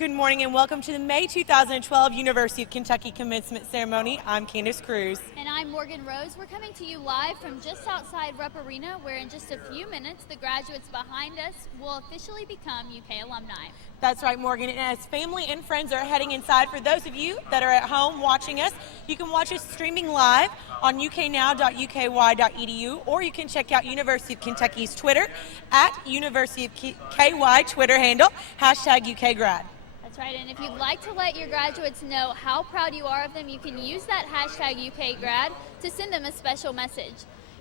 Good morning and welcome to the May 2012 University of Kentucky Commencement Ceremony. I'm Candace Cruz. And I'm Morgan Rose. We're coming to you live from just outside Rupp Arena, where in just a few minutes the graduates behind us will officially become UK alumni. That's right, Morgan. And as family and friends are heading inside, for those of you that are at home watching us, you can watch us streaming live on uknow.uky.edu, or you can check out University of Kentucky's Twitter at University of KY Twitter handle, #UKGrad. That's right, and if you'd like to let your graduates know how proud you are of them, you can use that #UKGrad to send them a special message.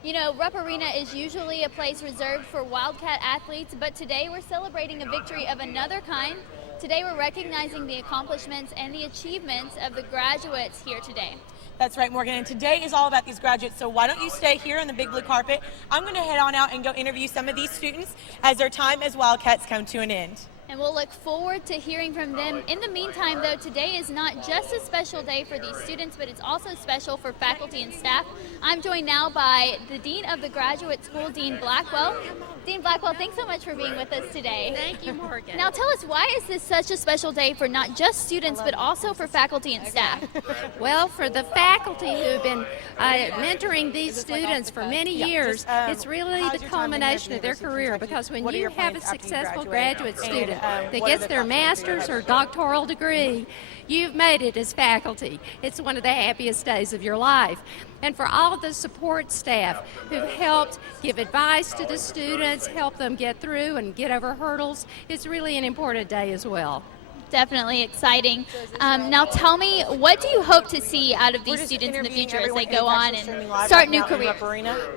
You know, Rupp Arena is usually a place reserved for Wildcat athletes, but today we're celebrating a victory of another kind. Today we're recognizing the accomplishments and the achievements of the graduates here today. That's right, Morgan, and today is all about these graduates, so why don't you stay here on the big blue carpet? I'm going to head on out and go interview some of these students as their time as Wildcats come to an end. And we'll look forward to hearing from them. In the meantime, though, today is not just a special day for these students, but it's also special for faculty and staff. I'm joined now by the Dean of the Graduate School, Dean Blackwell. Dean Blackwell, thanks so much for being with us today. Thank you, Morgan. Now tell us, why is this such a special day for not just students, but also for faculty and staff? Well, for the faculty who've been mentoring these students for many years, it's really the culmination of their career, because when you have a successful graduate student that gets their master's or doctoral degree, you've made it as faculty. It's one of the happiest days of your life. And for all of the support staff who've helped give advice to the students, help them get through and get over hurdles, it's really an important day as well. Definitely exciting. Now tell me, what do you hope to see out of these students in the future as they go on and start new careers?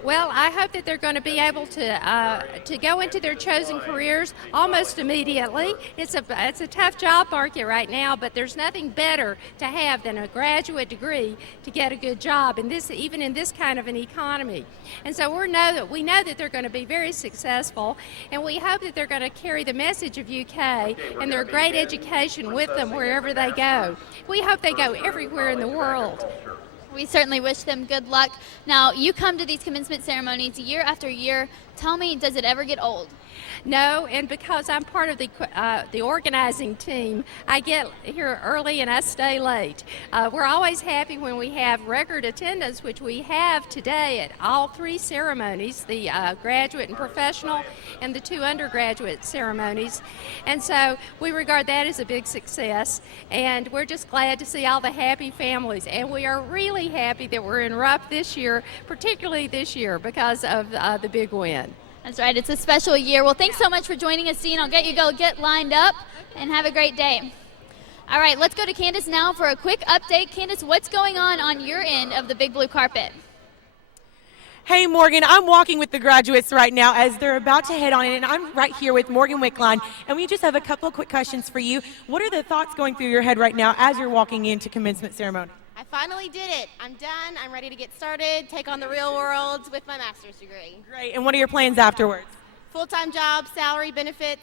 Well, I hope that they're going to be able to go into their chosen careers almost immediately. It's a tough job market right now, but there's nothing better to have than a graduate degree to get a good job, in this, even in this kind of an economy. And so we know that they're going to be very successful, and we hope that they're going to carry the message of UK and their great education with them wherever they go. We hope they go everywhere in the world. We certainly wish them good luck. Now, you come to these commencement ceremonies year after year. Tell me, does it ever get old? No, and because I'm part of the organizing team, I get here early and I stay late. We're always happy when we have record attendance, which we have today at all three ceremonies, the graduate and professional and the two undergraduate ceremonies. And so we regard that as a big success, and we're just glad to see all the happy families. And we are really happy that we're in Rupp this year, particularly this year, because of the big win. That's right, it's a special year. Well, thanks so much for joining us, Dean. I'll get lined up, and have a great day. All right, let's go to Candace now for a quick update. Candace, what's going on your end of the big blue carpet? Hey, Morgan, I'm walking with the graduates right now as they're about to head on in, and I'm right here with Morgan Wickline, and we just have a couple of quick questions for you. What are the thoughts going through your head right now as you're walking into commencement ceremony? I finally did it. I'm done. I'm ready to get started, take on the real world with my master's degree. Great, and what are your plans afterwards? Full-time job, salary, benefits,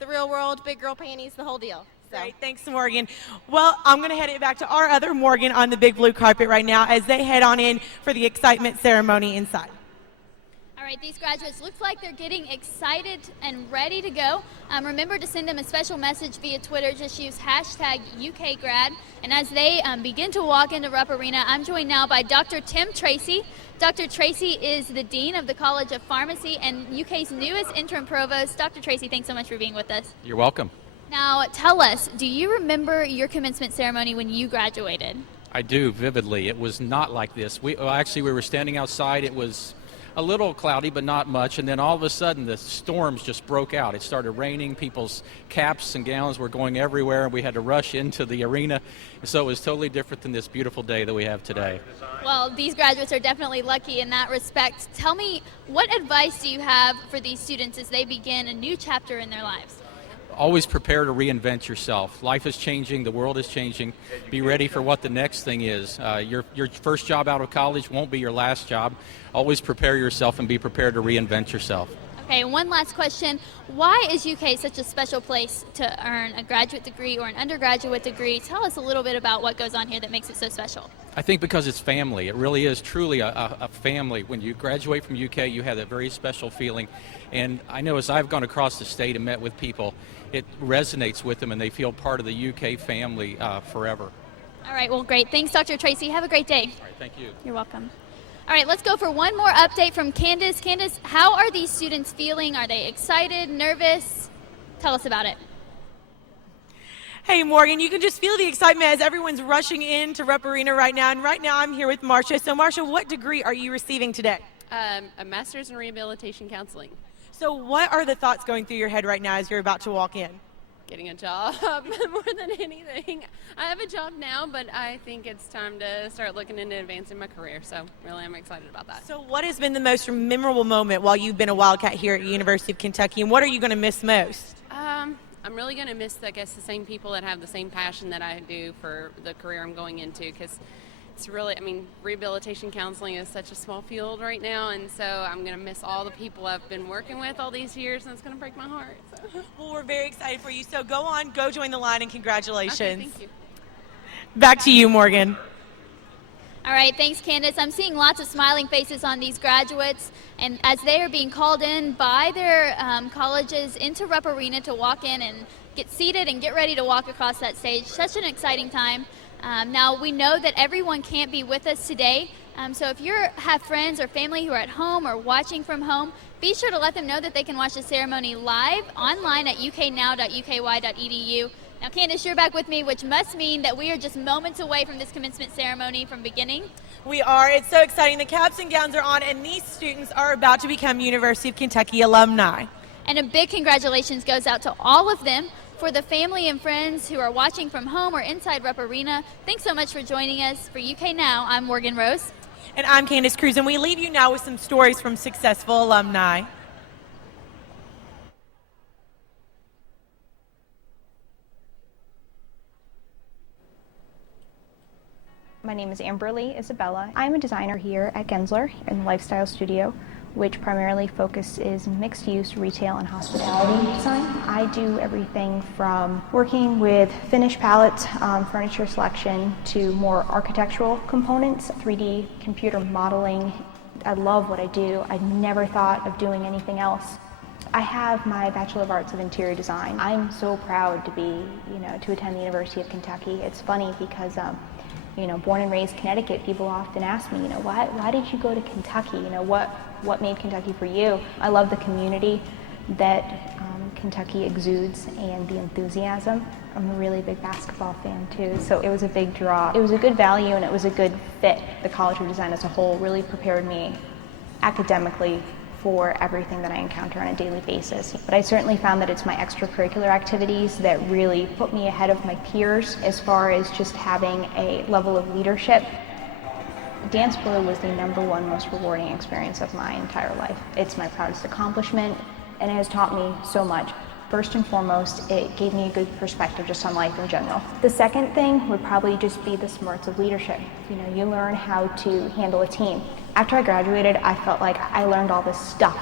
the real world, big girl panties, the whole deal. So. Great, thanks, Morgan. Well, I'm going to head it back to our other Morgan on the big blue carpet right now as they head on in for the excitement ceremony inside. All right, these graduates look like they're getting excited and ready to go. Remember to send them a special message via Twitter. Just use #UKGrad. And as they begin to walk into Rupp Arena, I'm joined now by Dr. Tim Tracy. Dr. Tracy is the Dean of the College of Pharmacy and UK's newest interim provost. Dr. Tracy, thanks so much for being with us. You're welcome. Now, tell us, do you remember your commencement ceremony when you graduated? I do, vividly. It was not like this. We were standing outside. It was a little cloudy, but not much, and then all of a sudden the storms just broke out. It started raining. People's caps and gowns were going everywhere, and we had to rush into the arena. So it was totally different than this beautiful day that we have today. Well, these graduates are definitely lucky in that respect. Tell me, what advice do you have for these students as they begin a new chapter in their lives? Always prepare to reinvent yourself. Life is changing. The world is changing. Be ready for what the next thing is. Your first job out of college won't be your last job. Always prepare yourself and be prepared to reinvent yourself. Okay, and one last question. Why is UK such a special place to earn a graduate degree or an undergraduate degree? Tell us a little bit about what goes on here that makes it so special. I think because it's family. It really is truly a family. When you graduate from UK, you have that very special feeling. And I know as I've gone across the state and met with people, it resonates with them and they feel part of the UK family forever. All right, well, great. Thanks, Dr. Tracy. Have a great day. All right, thank you. You're welcome. All right, let's go for one more update from Candace. Candace, how are these students feeling? Are they excited, nervous? Tell us about it. Hey, Morgan, you can just feel the excitement as everyone's rushing into Rupp Arena right now. And right now I'm here with Marcia. So, Marcia, what degree are you receiving today? A master's in rehabilitation counseling. So what are the thoughts going through your head right now as you're about to walk in? Getting a job more than anything. I have a job now, but I think it's time to start looking into advancing my career. So really I'm excited about that. So what has been the most memorable moment while you've been a Wildcat here at University of Kentucky, and what are you going to miss most? I'm really going to miss, I guess, the same people that have the same passion that I do for the career I'm going into, because it's really, I mean, rehabilitation counseling is such a small field right now, and so I'm going to miss all the people I've been working with all these years, and it's going to break my heart. So. Well, we're very excited for you. So go on, go join the line, and congratulations. Okay, thank you. Back to you, Morgan. All right, thanks, Candace. I'm seeing lots of smiling faces on these graduates, and as they are being called in by their colleges into Rupp Arena to walk in and get seated and get ready to walk across that stage. Such an exciting time. Now, we know that everyone can't be with us today, so if you have friends or family who are at home or watching from home, be sure to let them know that they can watch the ceremony live online at uknow.uky.edu. Now, Candace, you're back with me, which must mean that we are just moments away from this commencement ceremony from beginning. We are. It's so exciting. The caps and gowns are on, and these students are about to become University of Kentucky alumni. And a big congratulations goes out to all of them. For the family and friends who are watching from home or inside Rupp Arena, thanks so much for joining us. For UK Now, I'm Morgan Rose. And I'm Candace Cruz, and we leave you now with some stories from successful alumni. My name is Amberly Isabella. I'm a designer here at Gensler in the Lifestyle Studio, which primarily focuses mixed-use retail and hospitality design. I do everything from working with finished palettes, furniture selection, to more architectural components, 3D computer modeling. I love what I do. I never thought of doing anything else. I have my Bachelor of Arts of Interior Design. I'm so proud to be, to attend the University of Kentucky. It's funny because born and raised Connecticut, people often ask me, why did you go to Kentucky? What made Kentucky for you? I love the community that Kentucky exudes and the enthusiasm. I'm a really big basketball fan too, so it was a big draw. It was a good value and it was a good fit. The College of Design as a whole really prepared me academically for everything that I encounter on a daily basis. But I certainly found that it's my extracurricular activities that really put me ahead of my peers as far as just having a level of leadership. Dance Blue was the #1 most rewarding experience of my entire life. It's my proudest accomplishment, and it has taught me so much. First and foremost, it gave me a good perspective just on life in general. The second thing would probably just be the smarts of leadership. You learn how to handle a team. After I graduated, I felt like I learned all this stuff,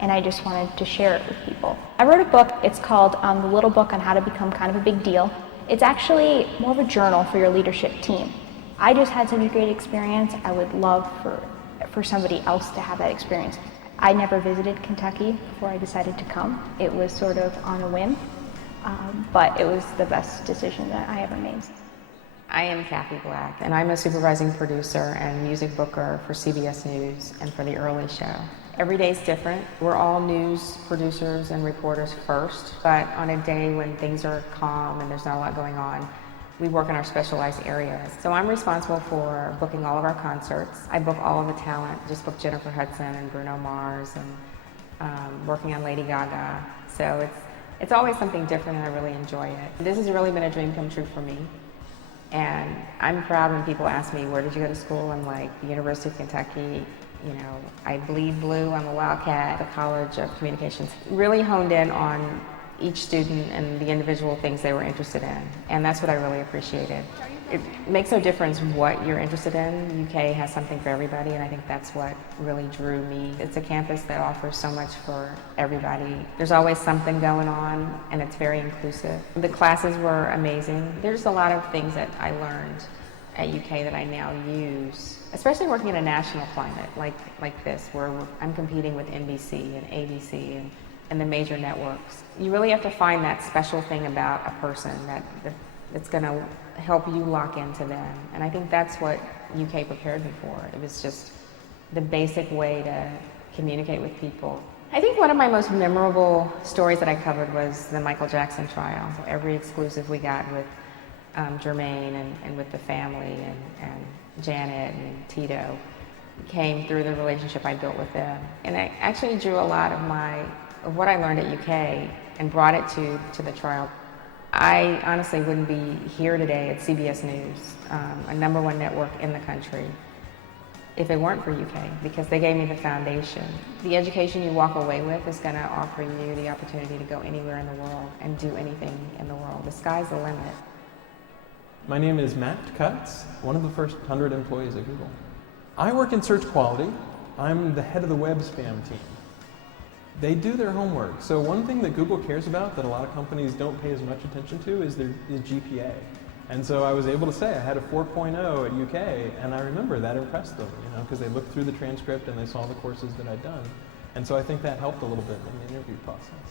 and I just wanted to share it with people. I wrote a book. It's called The Little Book on How to Become Kind of a Big Deal. It's actually more of a journal for your leadership team. I just had such a great experience. I would love for somebody else to have that experience. I never visited Kentucky before I decided to come. It was sort of on a whim, but it was the best decision that I ever made. I am Kathy Black, and I'm a supervising producer and music booker for CBS News and for The Early Show. Every day is different. We're all news producers and reporters first, but on a day when things are calm and there's not a lot going on, we work in our specialized areas. So I'm responsible for booking all of our concerts. I book all of the talent, just booked Jennifer Hudson and Bruno Mars, and working on Lady Gaga. So it's always something different, and I really enjoy it. This has really been a dream come true for me. And I'm proud when people ask me, where did you go to school? I'm like, the University of Kentucky. I bleed blue. I'm a Wildcat, the College of Communications. Really honed in on each student and the individual things they were interested in. And that's what I really appreciated. it makes no difference what you're interested in. UK has something for everybody, and I think that's what really drew me. It's a campus that offers so much for everybody. There's always something going on, and it's very inclusive. The classes were amazing. There's a lot of things that I learned at UK that I now use, especially working in a national climate like this, where I'm competing with NBC and ABC and the major networks. You really have to find that special thing about a person that's going to help you lock into them. And I think that's what UK prepared me for. It was just the basic way to communicate with people. I think one of my most memorable stories that I covered was the Michael Jackson trial. So every exclusive we got with Jermaine and with the family and Janet and Tito came through the relationship I built with them. And I actually drew a lot of what I learned at UK and brought it to the trial. I honestly wouldn't be here today at CBS News, a #1 network in the country, if it weren't for UK, because they gave me the foundation. The education you walk away with is going to offer you the opportunity to go anywhere in the world and do anything in the world. The sky's the limit. My name is Matt Cutts, one of the first 100 employees at Google. I work in search quality. I'm the head of the web spam team. They do their homework. So one thing that Google cares about that a lot of companies don't pay as much attention to is their GPA. And so I was able to say I had a 4.0 at UK, and I remember that impressed them, because they looked through the transcript and they saw the courses that I'd done. And so I think that helped a little bit in the interview process.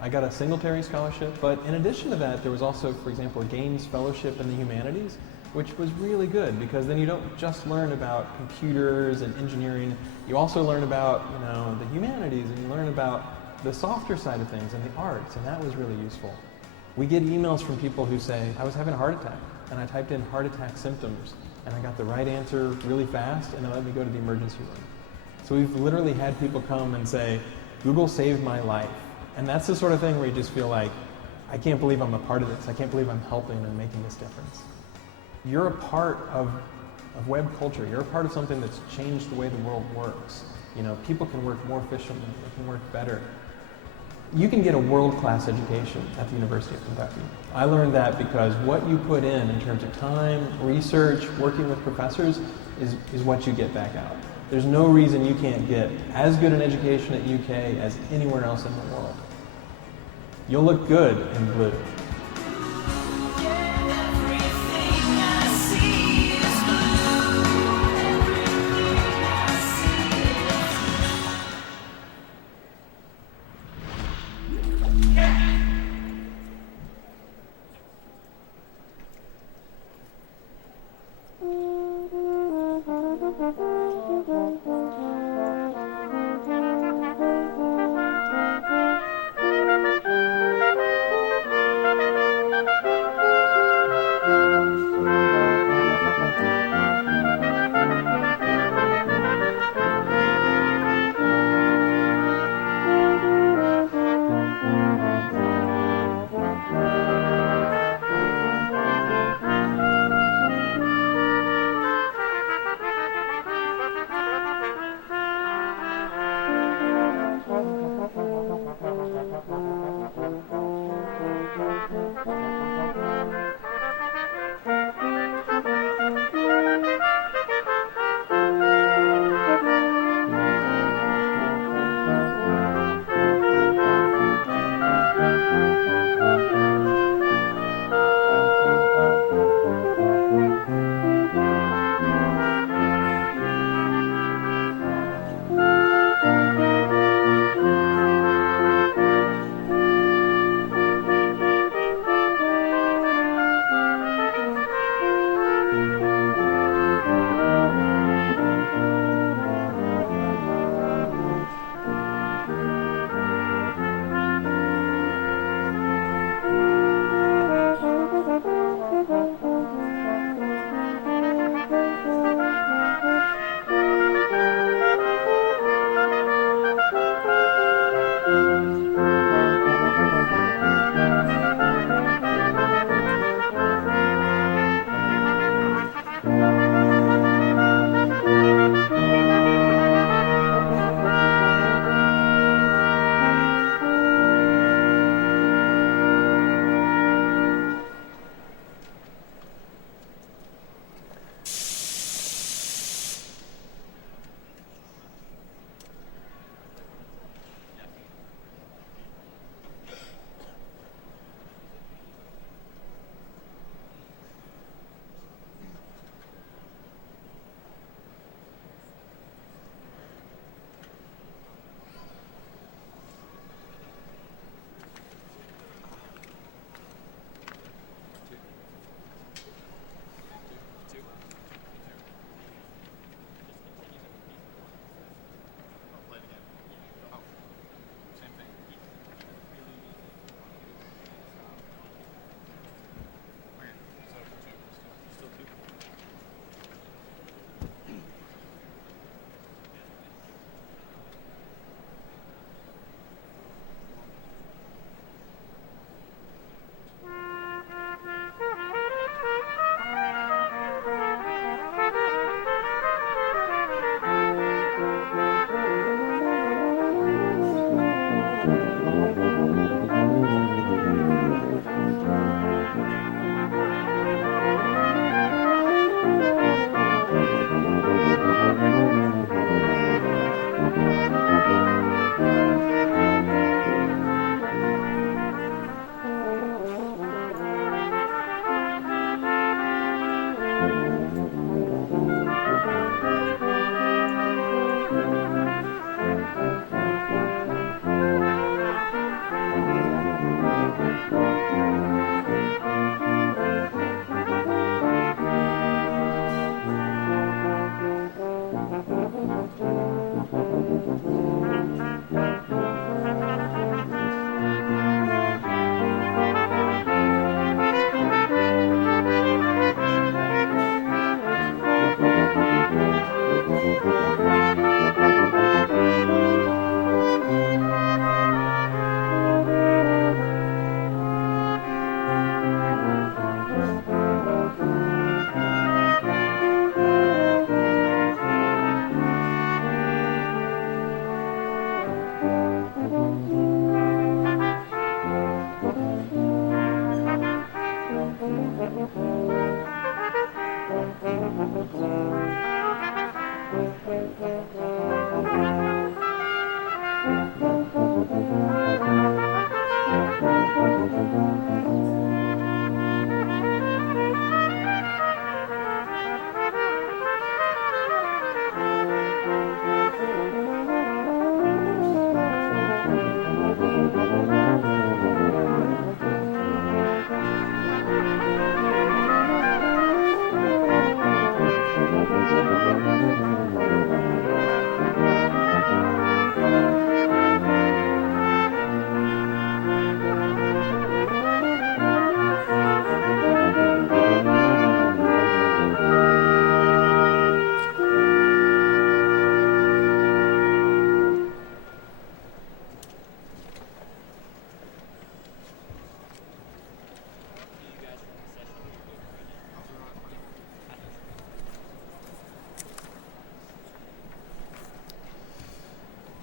I got a Singletary scholarship, but in addition to that, there was also, for example, a Gaines Fellowship in the Humanities, which was really good because then you don't just learn about computers and engineering, you also learn about the humanities, and you learn about the softer side of things and the arts, and that was really useful. We get emails from people who say, I was having a heart attack, and I typed in heart attack symptoms, and I got the right answer really fast, and they let me go to the emergency room. So we've literally had people come and say, Google saved my life. And that's the sort of thing where you just feel like, I can't believe I'm a part of this. I can't believe I'm helping and making this difference. You're a part of web culture. You're a part of something that's changed the way the world works. People can work more efficiently. They can work better. You can get a world-class education at the University of Kentucky. I learned that because what you put in terms of time, research, working with professors is what you get back out. There's no reason you can't get as good an education at UK as anywhere else in the world. You'll look good in blue.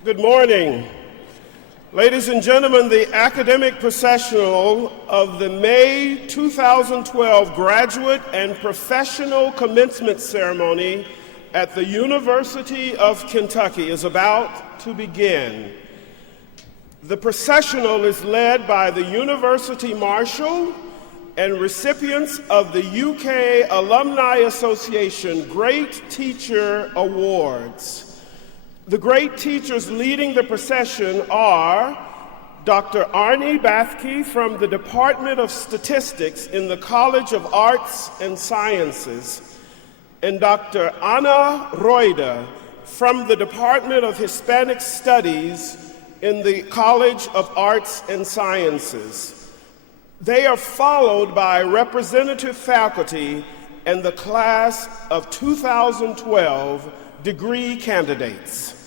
Good morning. Ladies and gentlemen, the academic processional of the May 2012 Graduate and Professional Commencement Ceremony at the University of Kentucky is about to begin. The processional is led by the University Marshal and recipients of the UK Alumni Association Great Teacher Awards. The great teachers leading the procession are Dr. Arnie Bathke from the Department of Statistics in the College of Arts and Sciences, and Dr. Ana Roida from the Department of Hispanic Studies in the College of Arts and Sciences. They are followed by representative faculty and the class of 2012 degree candidates.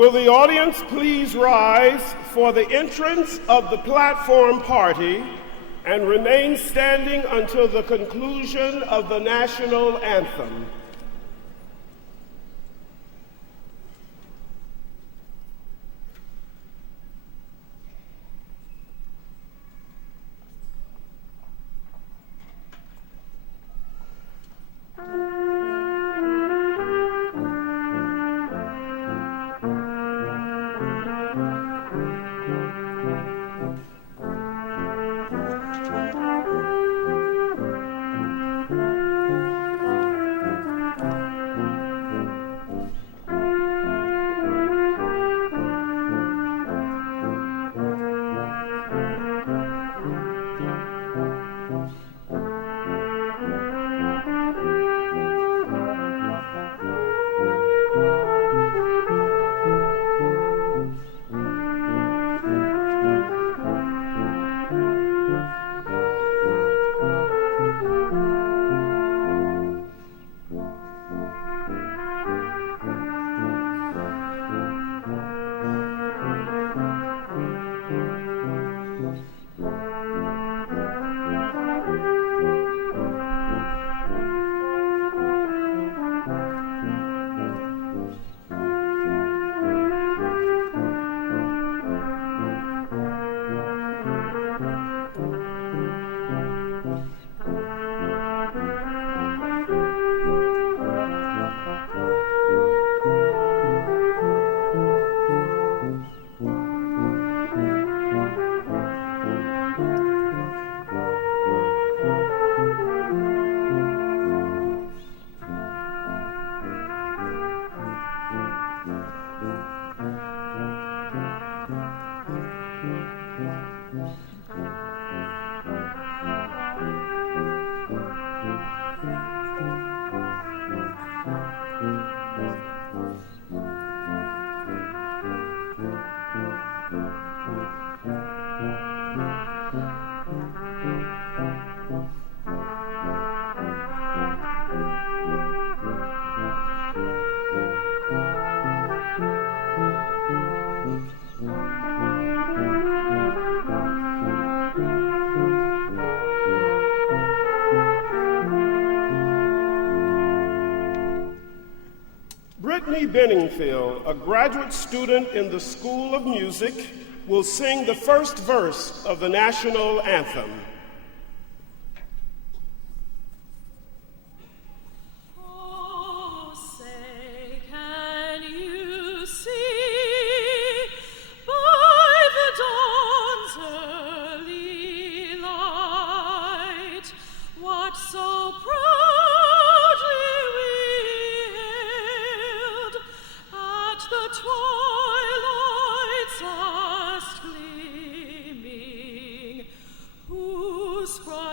Will the audience please rise for the entrance of the platform party and remain standing until the conclusion of the national anthem. Brittany Benningfield, a graduate student in the School of Music, will sing the first verse of the national anthem.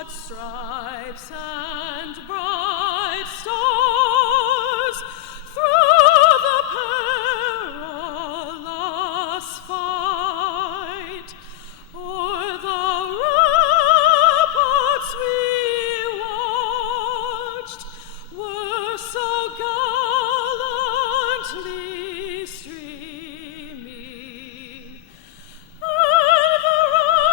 Stripes and bright stars through the perilous fight, o'er the ramparts we watched were so gallantly streaming, and the rockets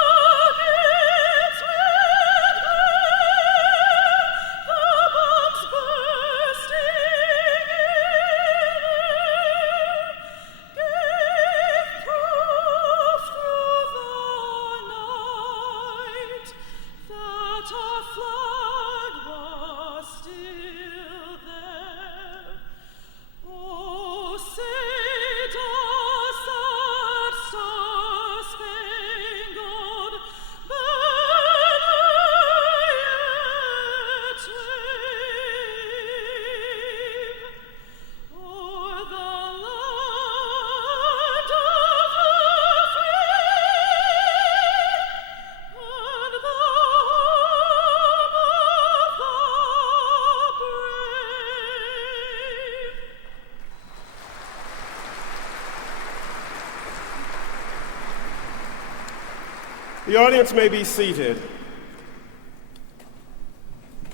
The audience may be seated.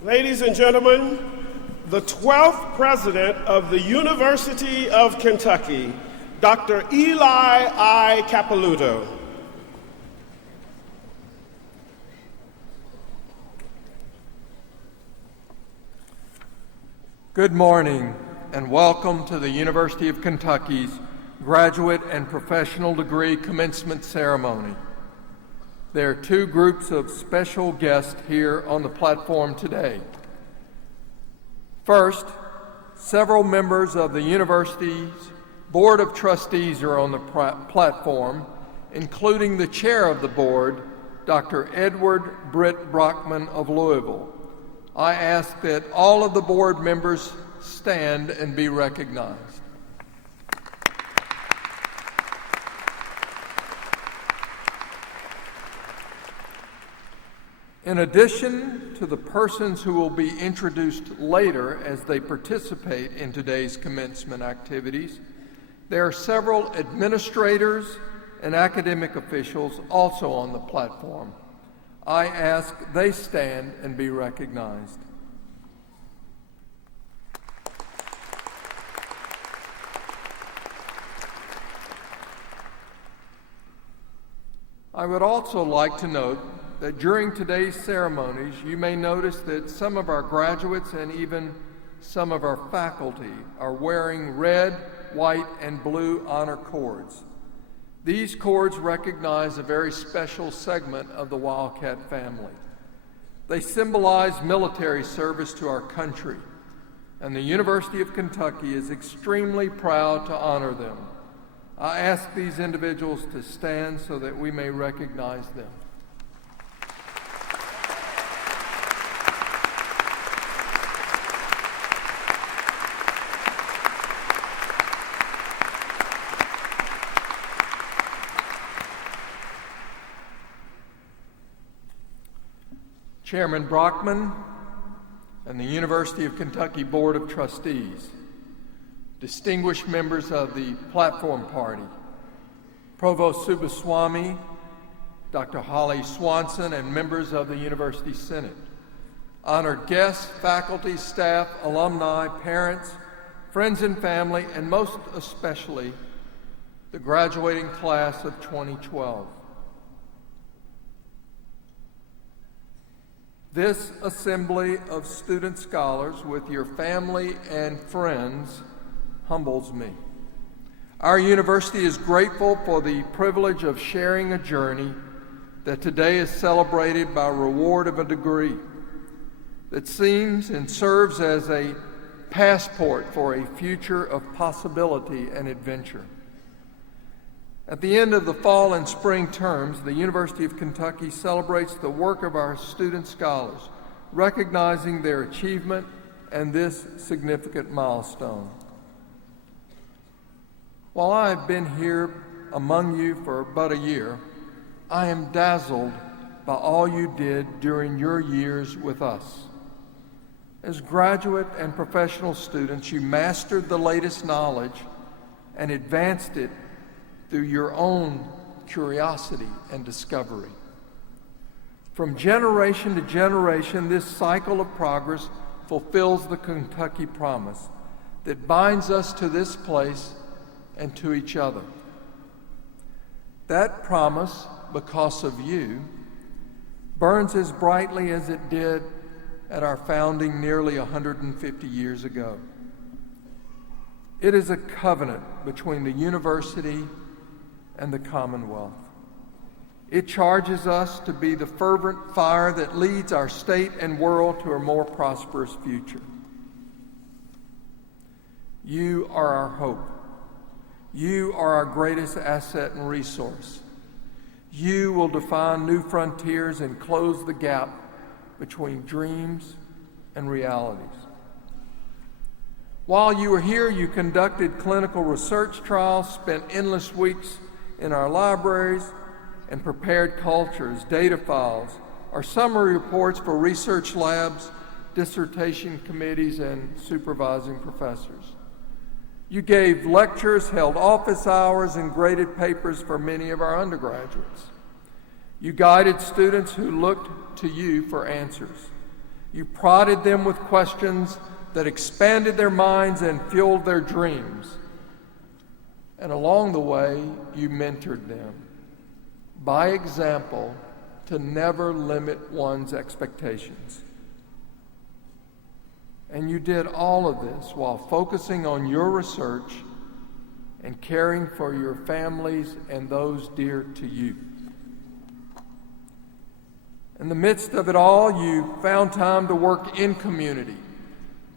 Ladies and gentlemen, the 12th president of the University of Kentucky, Dr. Eli I. Capilouto. Good morning and welcome to the University of Kentucky's Graduate and Professional Degree Commencement Ceremony. There are two groups of special guests here on the platform today. First, several members of the university's Board of Trustees are on the platform, including the chair of the board, Dr. Edward Britt Brockman of Louisville. I ask that all of the board members stand and be recognized. In addition to the persons who will be introduced later as they participate in today's commencement activities, there are several administrators and academic officials also on the platform. I ask they stand and be recognized. I would also like to note that during today's ceremonies, you may notice that some of our graduates and even some of our faculty are wearing red, white, and blue honor cords. These cords recognize a very special segment of the Wildcat family. They symbolize military service to our country, and the University of Kentucky is extremely proud to honor them. I ask these individuals to stand so that we may recognize them. Chairman Brockman and the University of Kentucky Board of Trustees, distinguished members of the Platform Party, Provost Subaswamy, Dr. Holly Swanson, and members of the University Senate, honored guests, faculty, staff, alumni, parents, friends and family, and most especially the graduating class of 2012. This assembly of student scholars with your family and friends humbles me. Our university is grateful for the privilege of sharing a journey that today is celebrated by reward of a degree that seems and serves as a passport for a future of possibility and adventure. At the end of the fall and spring terms, the University of Kentucky celebrates the work of our student scholars, recognizing their achievement and this significant milestone. While I have been here among you for but a year, I am dazzled by all you did during your years with us. As graduate and professional students, you mastered the latest knowledge and advanced it through your own curiosity and discovery. From generation to generation, this cycle of progress fulfills the Kentucky promise that binds us to this place and to each other. That promise, because of you, burns as brightly as it did at our founding nearly 150 years ago. It is a covenant between the university and the Commonwealth. It charges us to be the fervent fire that leads our state and world to a more prosperous future. You are our hope. You are our greatest asset and resource. You will define new frontiers and close the gap between dreams and realities. While you were here, you conducted clinical research trials, spent endless weeks in our libraries, and prepared cultures, data files, or summary reports for research labs, dissertation committees, and supervising professors. You gave lectures, held office hours, and graded papers for many of our undergraduates. You guided students who looked to you for answers. You prodded them with questions that expanded their minds and fueled their dreams. And along the way, you mentored them, by example, to never limit one's expectations. And you did all of this while focusing on your research and caring for your families and those dear to you. In the midst of it all, you found time to work in community,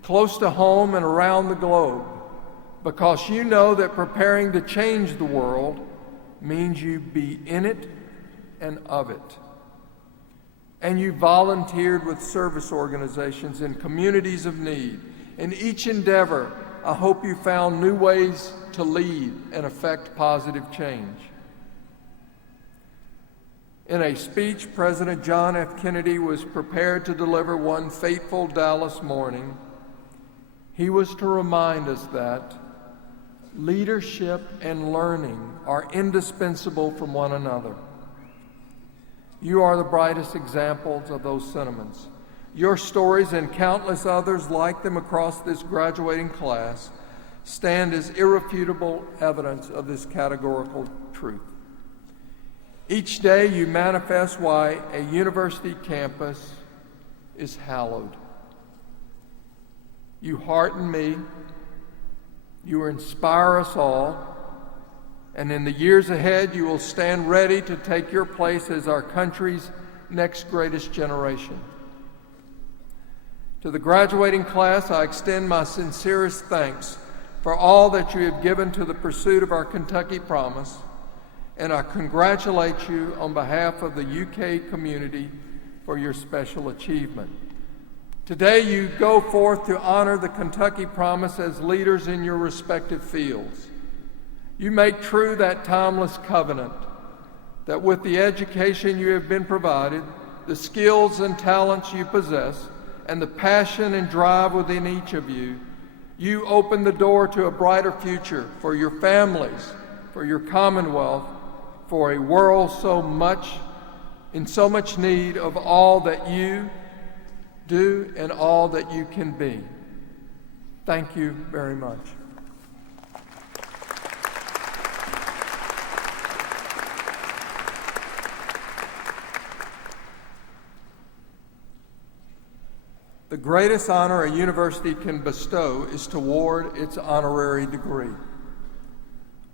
close to home and around the globe, because you know that preparing to change the world means you be in it and of it. And you volunteered with service organizations in communities of need. In each endeavor, I hope you found new ways to lead and affect positive change. In a speech President John F. Kennedy was prepared to deliver one fateful Dallas morning, he was to remind us that leadership and learning are indispensable from one another. You are the brightest examples of those sentiments. Your stories and countless others like them across this graduating class stand as irrefutable evidence of this categorical truth. Each day you manifest why a university campus is hallowed. You hearten me, you inspire us all, and in the years ahead you will stand ready to take your place as our country's next greatest generation. To the graduating class, I extend my sincerest thanks for all that you have given to the pursuit of our Kentucky promise, and I congratulate you on behalf of the UK community for your special achievement. Today you go forth to honor the Kentucky promise as leaders in your respective fields. You make true that timeless covenant that with the education you have been provided, the skills and talents you possess, and the passion and drive within each of you, you open the door to a brighter future for your families, for your Commonwealth, for a world in so much need of all that you do and all that you can be. Thank you very much. The greatest honor a university can bestow is to award its honorary degree.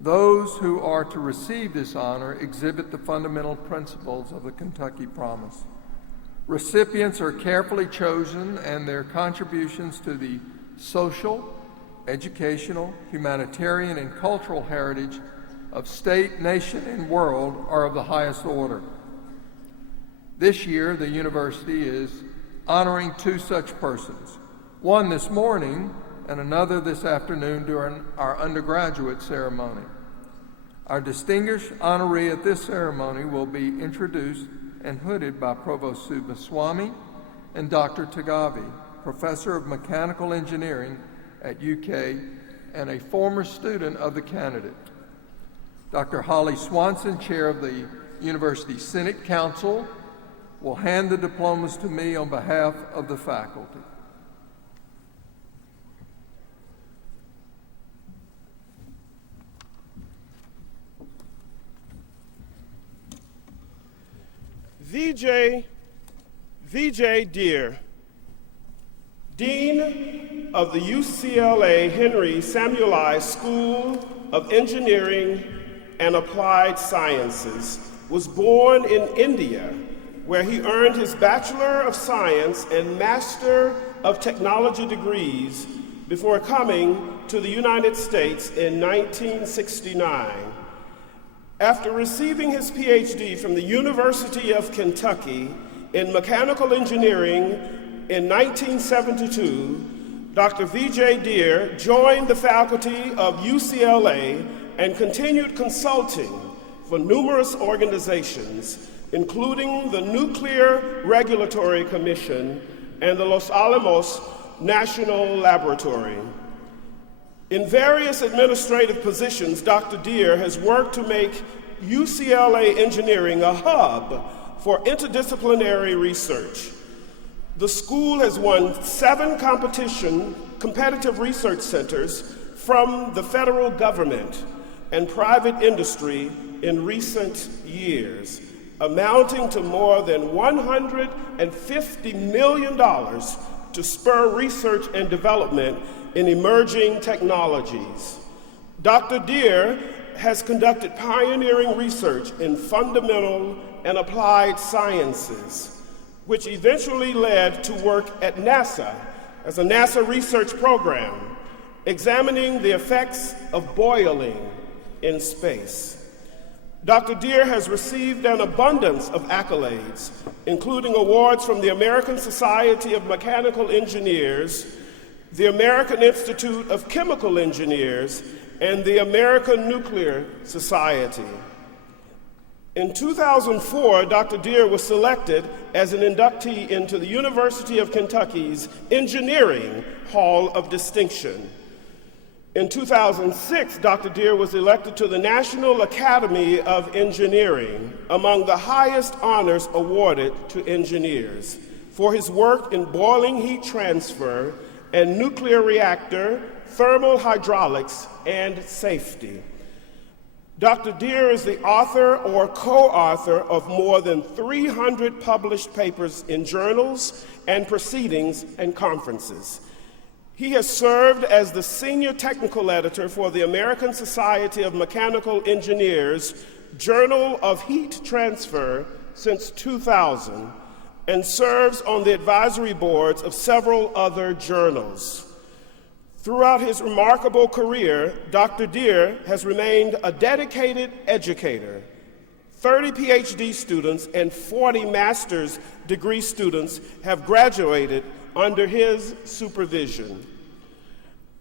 Those who are to receive this honor exhibit the fundamental principles of the Kentucky Promise. Recipients are carefully chosen, and their contributions to the social, educational, humanitarian, and cultural heritage of state, nation, and world are of the highest order. This year, the university is honoring two such persons, one this morning and another this afternoon during our undergraduate ceremony. Our distinguished honoree at this ceremony will be introduced and hooded by Provost Subaswamy and Dr. Tagavi, Professor of Mechanical Engineering at UK and a former student of the candidate. Dr. Holly Swanson, Chair of the University Senate Council, will hand the diplomas to me on behalf of the faculty. VJ Deere, Dean of the UCLA Henry Samueli School of Engineering and Applied Sciences, was born in India, where he earned his Bachelor of Science and Master of Technology degrees before coming to the United States in 1969. After receiving his PhD from the University of Kentucky in mechanical engineering in 1972, Dr. VJ Deere joined the faculty of UCLA and continued consulting for numerous organizations, including the Nuclear Regulatory Commission and the Los Alamos National Laboratory. In various administrative positions, Dr. Deere has worked to make UCLA engineering a hub for interdisciplinary research. The school has won 7 competitive research centers from the federal government and private industry in recent years, amounting to more than $150 million to spur research and development in emerging technologies. Dr. Deere has conducted pioneering research in fundamental and applied sciences, which eventually led to work at NASA as a NASA research program, examining the effects of boiling in space. Dr. Deere has received an abundance of accolades, including awards from the American Society of Mechanical Engineers, the American Institute of Chemical Engineers, and the American Nuclear Society. In 2004, Dr. Deere was selected as an inductee into the University of Kentucky's Engineering Hall of Distinction. In 2006, Dr. Deere was elected to the National Academy of Engineering, among the highest honors awarded to engineers, for his work in boiling heat transfer and nuclear reactor, thermal hydraulics, and safety. Dr. Deere is the author or co-author of more than 300 published papers in journals and proceedings and conferences. He has served as the senior technical editor for the American Society of Mechanical Engineers Journal of Heat Transfer since 2000, and serves on the advisory boards of several other journals. Throughout his remarkable career, Dr. Deere has remained a dedicated educator. 30 PhD students and 40 master's degree students have graduated under his supervision.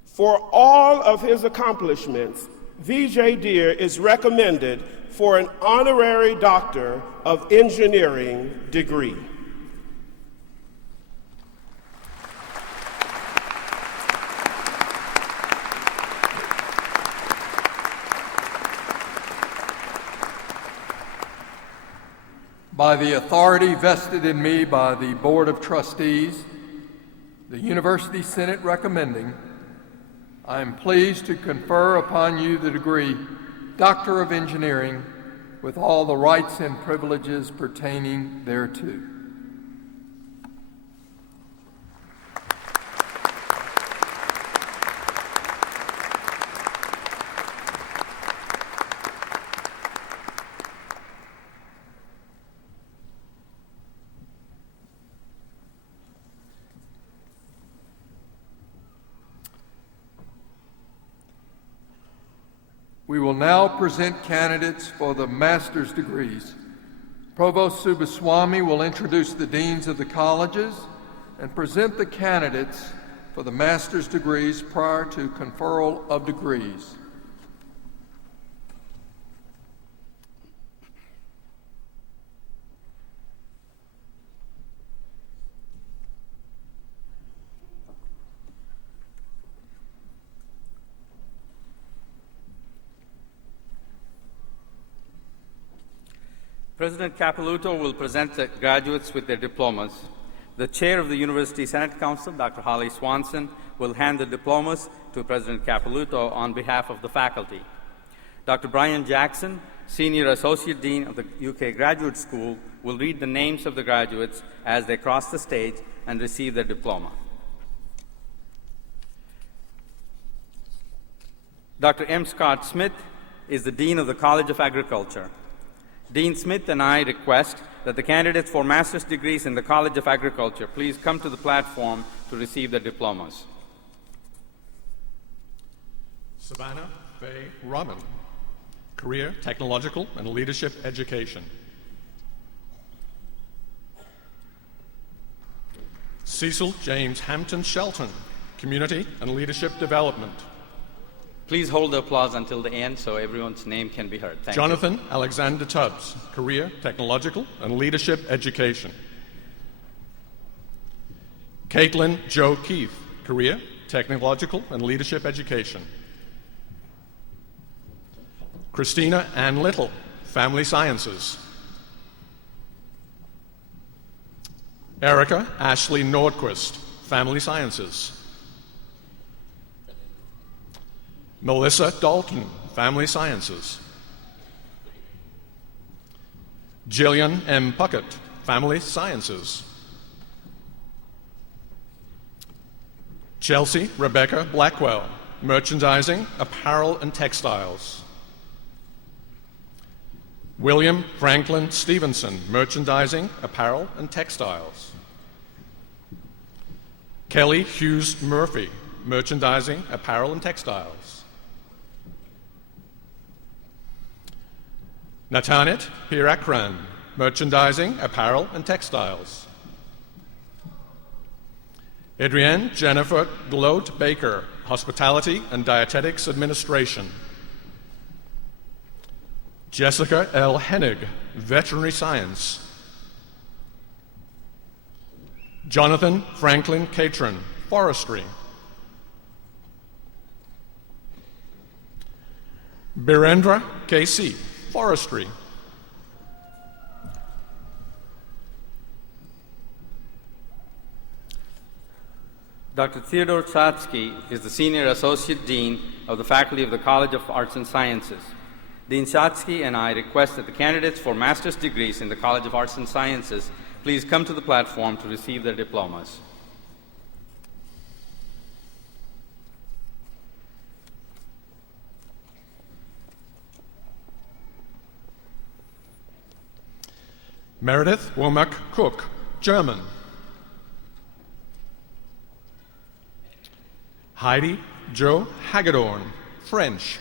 For all of his accomplishments, VJ Deere is recommended for an honorary Doctor of Engineering degree. By the authority vested in me by the Board of Trustees, the University Senate recommending, I am pleased to confer upon you the degree Doctor of Engineering with all the rights and privileges pertaining thereto. We will now present candidates for the master's degrees. Provost Subaswamy will introduce the deans of the colleges and present the candidates for the master's degrees prior to conferral of degrees. President Capilouto will present the graduates with their diplomas. The chair of the University Senate Council, Dr. Holly Swanson, will hand the diplomas to President Capilouto on behalf of the faculty. Dr. Brian Jackson, Senior Associate Dean of the UK Graduate School, will read the names of the graduates as they cross the stage and receive their diploma. Dr. M. Scott Smith is the Dean of the College of Agriculture. Dean Smith and I request that the candidates for master's degrees in the College of Agriculture please come to the platform to receive their diplomas. Savannah Faye Rahman, Career, Technological, and Leadership Education. Cecil James Hampton Shelton, Community and Leadership Development. Please hold the applause until the end so everyone's name can be heard. Thank you. Jonathan Alexander Tubbs, Career, Technological, and Leadership Education. Caitlin Jo Keith, Career, Technological, and Leadership Education. Christina Ann Little, Family Sciences. Erica Ashley Nordquist, Family Sciences. Melissa Dalton, Family Sciences. Jillian M. Puckett, Family Sciences. Chelsea Rebecca Blackwell, Merchandising, Apparel and Textiles. William Franklin Stevenson, Merchandising, Apparel and Textiles. Kelly Hughes Murphy, Merchandising, Apparel and Textiles. Natanet Pirakran, Merchandising, Apparel and Textiles. Adrienne Jennifer Gloat Baker, Hospitality and Dietetics Administration. Jessica L. Hennig, Veterinary Science. Jonathan Franklin Catron, Forestry. Birendra K.C., Forestry. Dr. Theodore Tsatsky is the Senior Associate Dean of the Faculty of the College of Arts and Sciences. Dean Tsatsky and I request that the candidates for master's degrees in the College of Arts and Sciences please come to the platform to receive their diplomas. Meredith Womack Cook, German. Heidi Jo Hagedorn, French.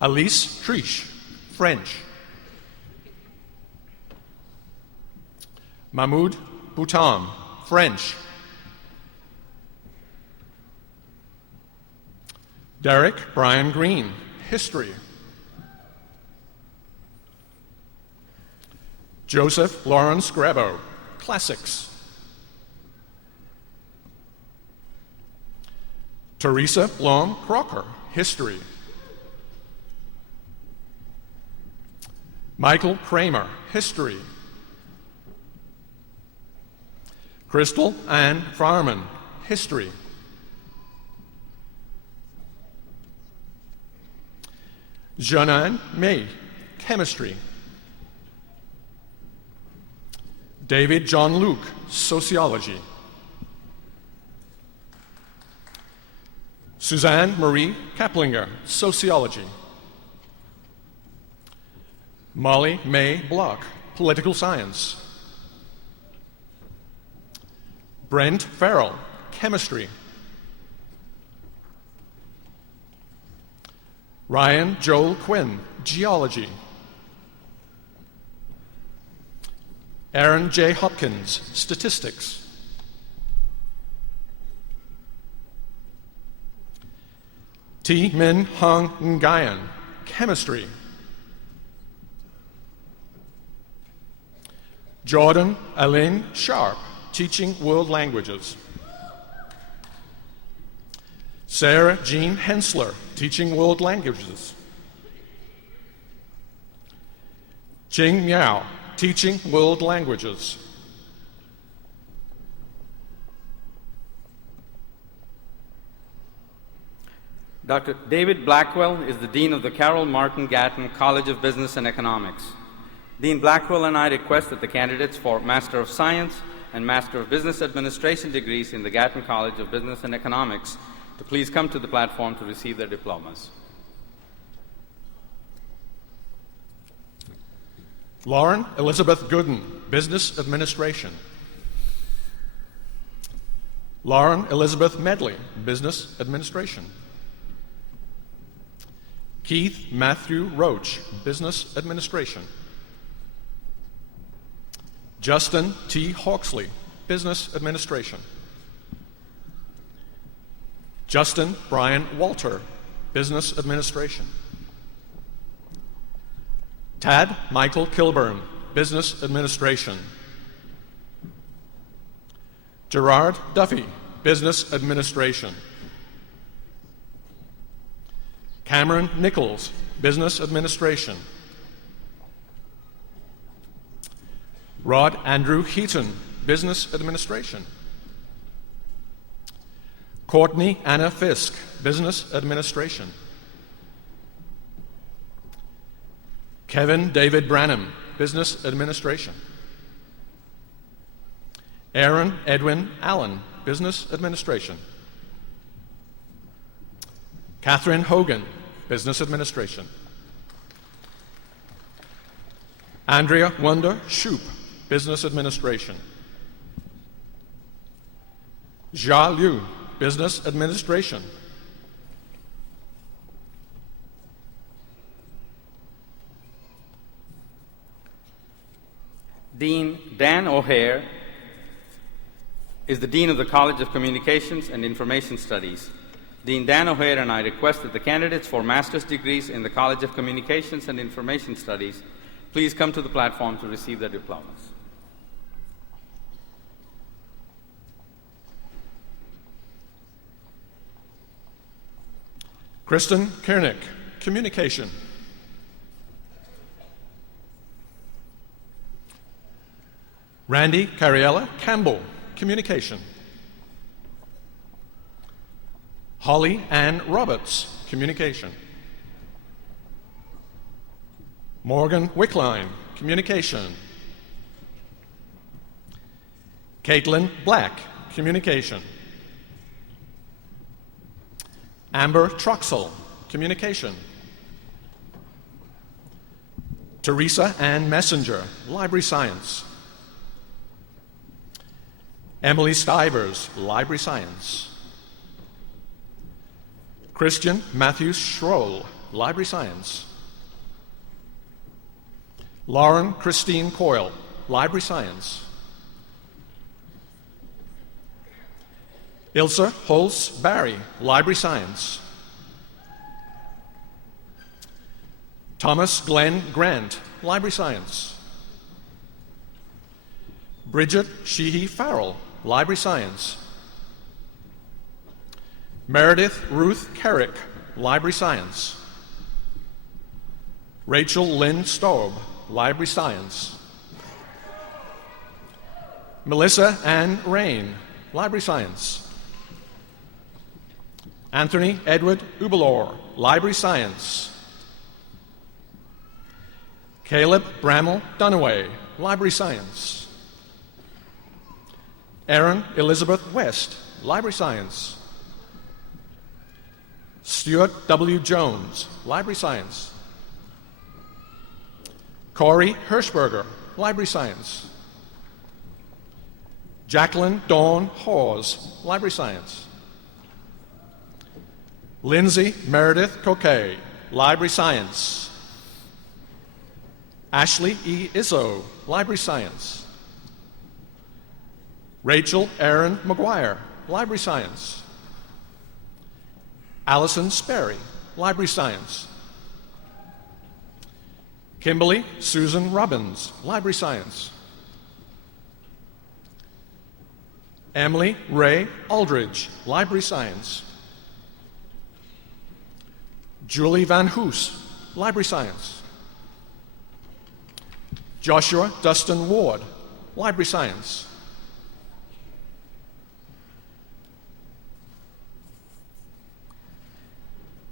Alice Triche, French. Mahmoud Boutam, French. Derek Brian Green, History. Joseph Lawrence Grabo, Classics. Teresa Long Crocker, History. Michael Kramer, History. Crystal Ann Farman, History. Janan May, Chemistry. David John Luke, Sociology. Suzanne Marie Kaplinger, Sociology. Molly May Block, Political Science. Brent Farrell, Chemistry. Ryan Joel Quinn, Geology. Aaron J. Hopkins, Statistics. T. Min Hong Nguyen, Chemistry. Jordan Elaine Sharp, Teaching World Languages. Sarah Jean Hensler, Teaching World Languages. Jing Miao, Teaching World Languages. Dr. David Blackwell is the Dean of the Carroll Martin Gatton College of Business and Economics. Dean Blackwell and I request that the candidates for Master of Science and Master of Business Administration degrees in the Gatton College of Business and Economics to please come to the platform to receive their diplomas. Lauren Elizabeth Gooden, Business Administration. Lauren Elizabeth Medley, Business Administration. Keith Matthew Roach, Business Administration. Justin T. Hawksley, Business Administration. Justin Brian Walter, Business Administration. Tad Michael Kilburn, Business Administration. Gerard Duffy, Business Administration. Cameron Nichols, Business Administration. Rod Andrew Heaton, Business Administration. Courtney Anna Fisk, Business Administration. Kevin David Branham, Business Administration. Aaron Edwin Allen, Business Administration. Catherine Hogan, Business Administration. Andrea Wonder Shoup, Business Administration. Jia Liu, Business Administration. Dean Dan O'Hare is the Dean of the College of Communications and Information Studies. Dean Dan O'Hare and I request that the candidates for master's degrees in the College of Communications and Information Studies please come to the platform to receive their diplomas. Kristen Kernick, Communication. Randy Cariella Campbell, Communication. Holly Ann Roberts, Communication. Morgan Wickline, Communication. Caitlin Black, Communication. Amber Troxel, Communication. Teresa Ann Messenger, Library Science. Emily Stivers, Library Science. Christian Matthew Schroll, Library Science. Lauren Christine Coyle, Library Science. Ilsa Holz Barry, Library Science. Thomas Glenn Grant, Library Science. Bridget Sheehy Farrell, Library Science. Meredith Ruth Carrick, Library Science. Rachel Lynn Staub, Library Science. Melissa Ann Rain, Library Science. Anthony Edward Ubelor, Library Science. Caleb Bramall Dunaway, Library Science. Erin Elizabeth West, Library Science. Stuart W. Jones, Library Science. Corey Hirschberger, Library Science. Jacqueline Dawn Hawes, Library Science. Lindsay Meredith Coquet, Library Science. Ashley E. Izzo, Library Science. Rachel Erin McGuire, Library Science. Allison Sperry, Library Science. Kimberly Susan Robbins, Library Science. Emily Ray Aldridge, Library Science. Julie Van Hoos, Library Science. Joshua Dustin Ward, Library Science.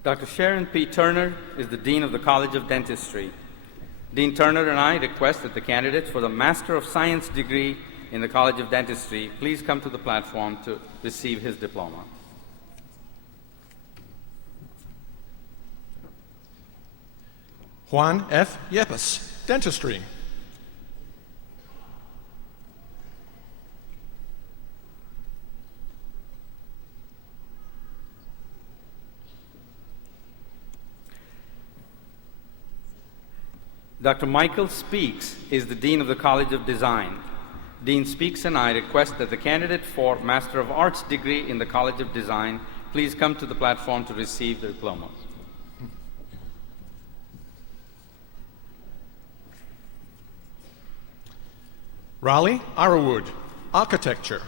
Dr. Sharon P. Turner is the Dean of the College of Dentistry. Dean Turner and I request that the candidates for the Master of Science degree in the College of Dentistry please come to the platform to receive his diploma. Juan F. Yepes, Dentistry. Dr. Michael Speaks is the Dean of the College of Design. Dean Speaks and I request that the candidate for Master of Arts degree in the College of Design please come to the platform to receive their diplomas. Raleigh Arrowwood, Architecture.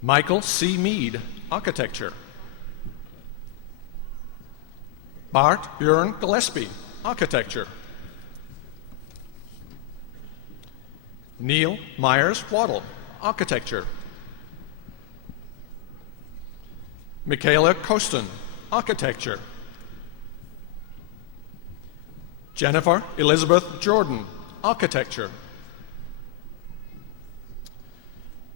Michael C. Mead, Architecture. Bart Björn Gillespie, Architecture. Neil Myers Waddle, Architecture. Michaela Costin, Architecture. Jennifer Elizabeth Jordan, Architecture.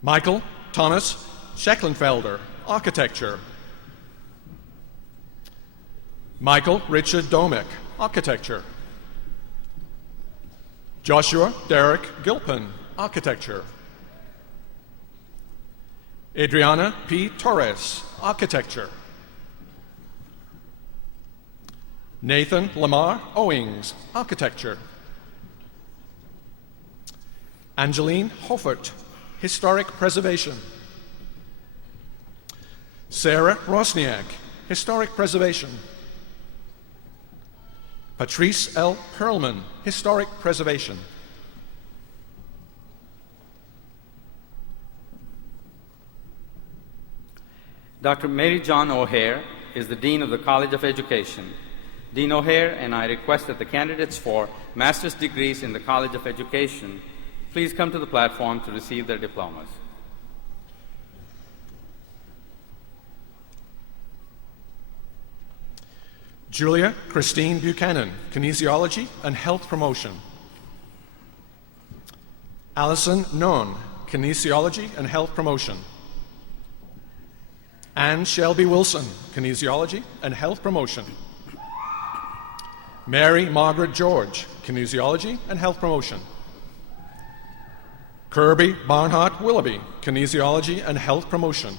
Michael Thomas Schecklenfelder, Architecture. Michael Richard Domick, Architecture. Joshua Derek Gilpin, Architecture. Adriana P. Torres, Architecture. Nathan Lamar Owings, Architecture. Angeline Hoffert, Historic Preservation. Sarah Rosniak, Historic Preservation. Patrice L. Perlman, Historic Preservation. Dr. Mary John O'Hare is the Dean of the College of Education. Dean O'Hare and I request that the candidates for master's degrees in the College of Education please come to the platform to receive their diplomas. Julia Christine Buchanan, Kinesiology and Health Promotion. Allison Nunn, Kinesiology and Health Promotion. Anne Shelby Wilson, Kinesiology and Health Promotion. Mary Margaret George, Kinesiology and Health Promotion. Kirby Barnhart Willoughby, Kinesiology and Health Promotion.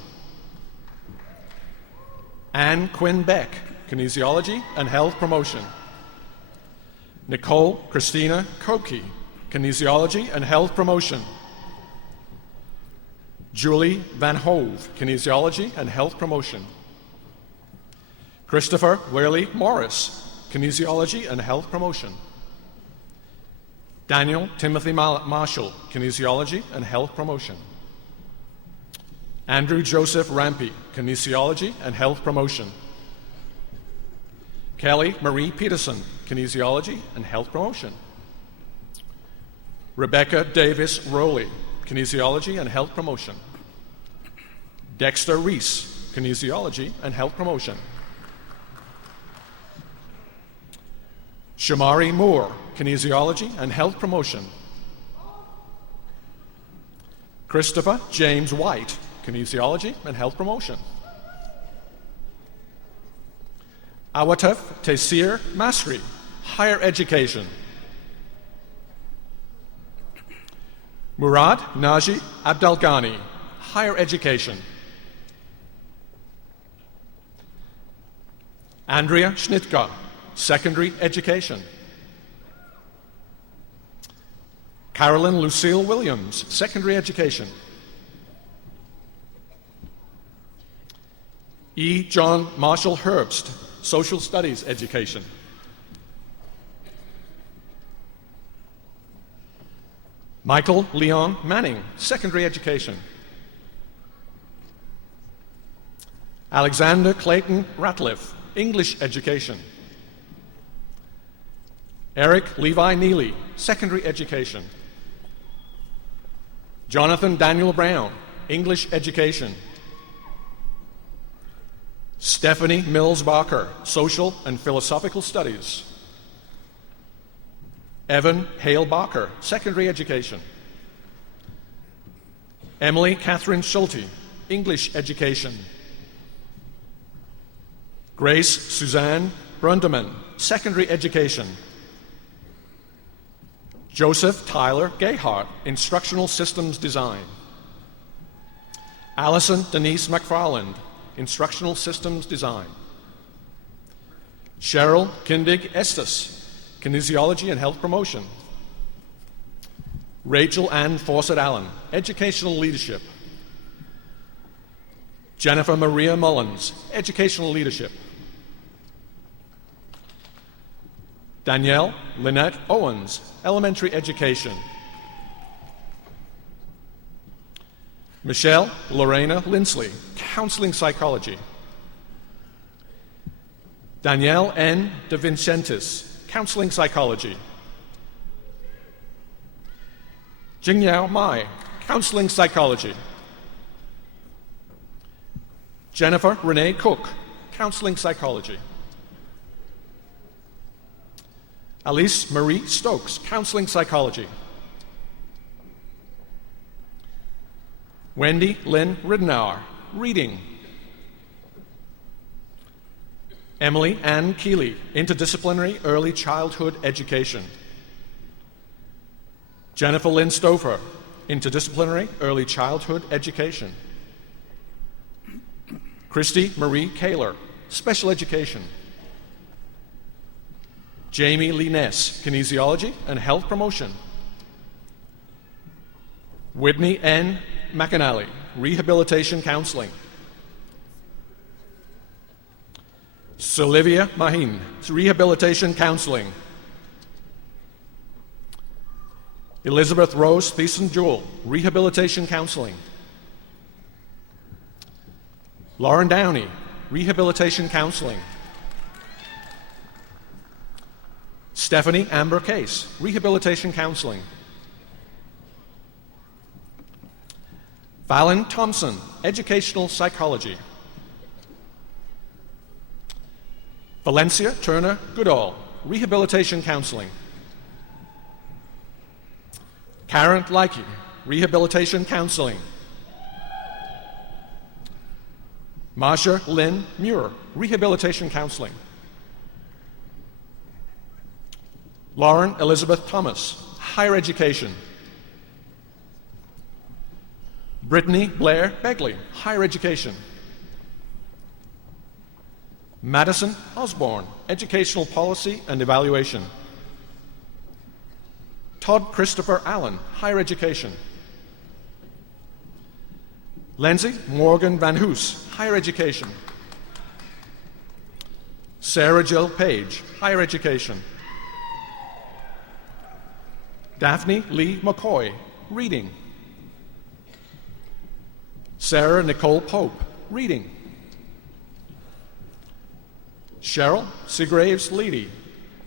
Anne Quinn Beck, Kinesiology and Health Promotion. Nicole Christina Koke, Kinesiology and Health Promotion. Julie Van Hove, Kinesiology and Health Promotion. Christopher Whaley Morris, Kinesiology and Health Promotion. Daniel Timothy Marshall, Kinesiology and Health Promotion. Andrew Joseph Rampey, Kinesiology and Health Promotion. Kelly Marie Peterson, Kinesiology and Health Promotion. Rebecca Davis Rowley, Kinesiology and Health Promotion. Dexter Reese, Kinesiology and Health Promotion. Shamari Moore, Kinesiology and Health Promotion. Christopher James White, Kinesiology and Health Promotion. Awatef Taysir Masri, Higher Education. Murad Naji Abdalghani, Higher Education. Andrea Schnitka, secondary education. Carolyn Lucille Williams, secondary education. E. John Marshall Herbst, social studies education. Michael Leon Manning, secondary education. Alexander Clayton Ratliff, English education. Eric Levi Neely, secondary education. Jonathan Daniel Brown, English education. Stephanie Mills Barker, social and philosophical studies. Evan Hale Barker, secondary education. Emily Catherine Schulte, English education. Grace Suzanne Brunderman, secondary education. Joseph Tyler Gayhart, instructional systems design. Allison Denise McFarland, instructional systems design. Cheryl Kindig Estes, kinesiology and health promotion. Rachel Ann Fawcett Allen, educational leadership. Jennifer Maria Mullins, educational leadership. Danielle Lynette Owens, elementary education. Michelle Lorena Lindsley, counseling psychology. Danielle N. De Vincentis, counseling psychology. Jingyao Mai, counseling psychology. Jennifer Renee Cook, counseling psychology. Alice Marie Stokes, counseling psychology. Wendy Lynn Ridenour, reading. Emily Ann Keeley, interdisciplinary early childhood education. Jennifer Lynn Stouffer, interdisciplinary early childhood education. Christy Marie Kaler, special education. Jamie Lee Ness, kinesiology and health promotion. Whitney N. McAnally, rehabilitation counseling. Sylvia Mahin, rehabilitation counseling. Elizabeth Rose Thiessen Jewell, rehabilitation counseling. Lauren Downey, rehabilitation counseling. Stephanie Amber Case, rehabilitation counseling. Fallon Thompson, educational psychology. Valencia Turner Goodall, rehabilitation counseling. Karen Leike, rehabilitation counseling. Marsha Lynn Muir, rehabilitation counseling. Lauren Elizabeth Thomas, higher education. Brittany Blair Begley, higher education. Madison Osborne, educational policy and evaluation. Todd Christopher Allen, higher education. Lindsay Morgan Van Hoos, higher education. Sarah Jill Page, higher education. Daphne Lee McCoy, reading. Sarah Nicole Pope, reading. Cheryl Segraves Leedy,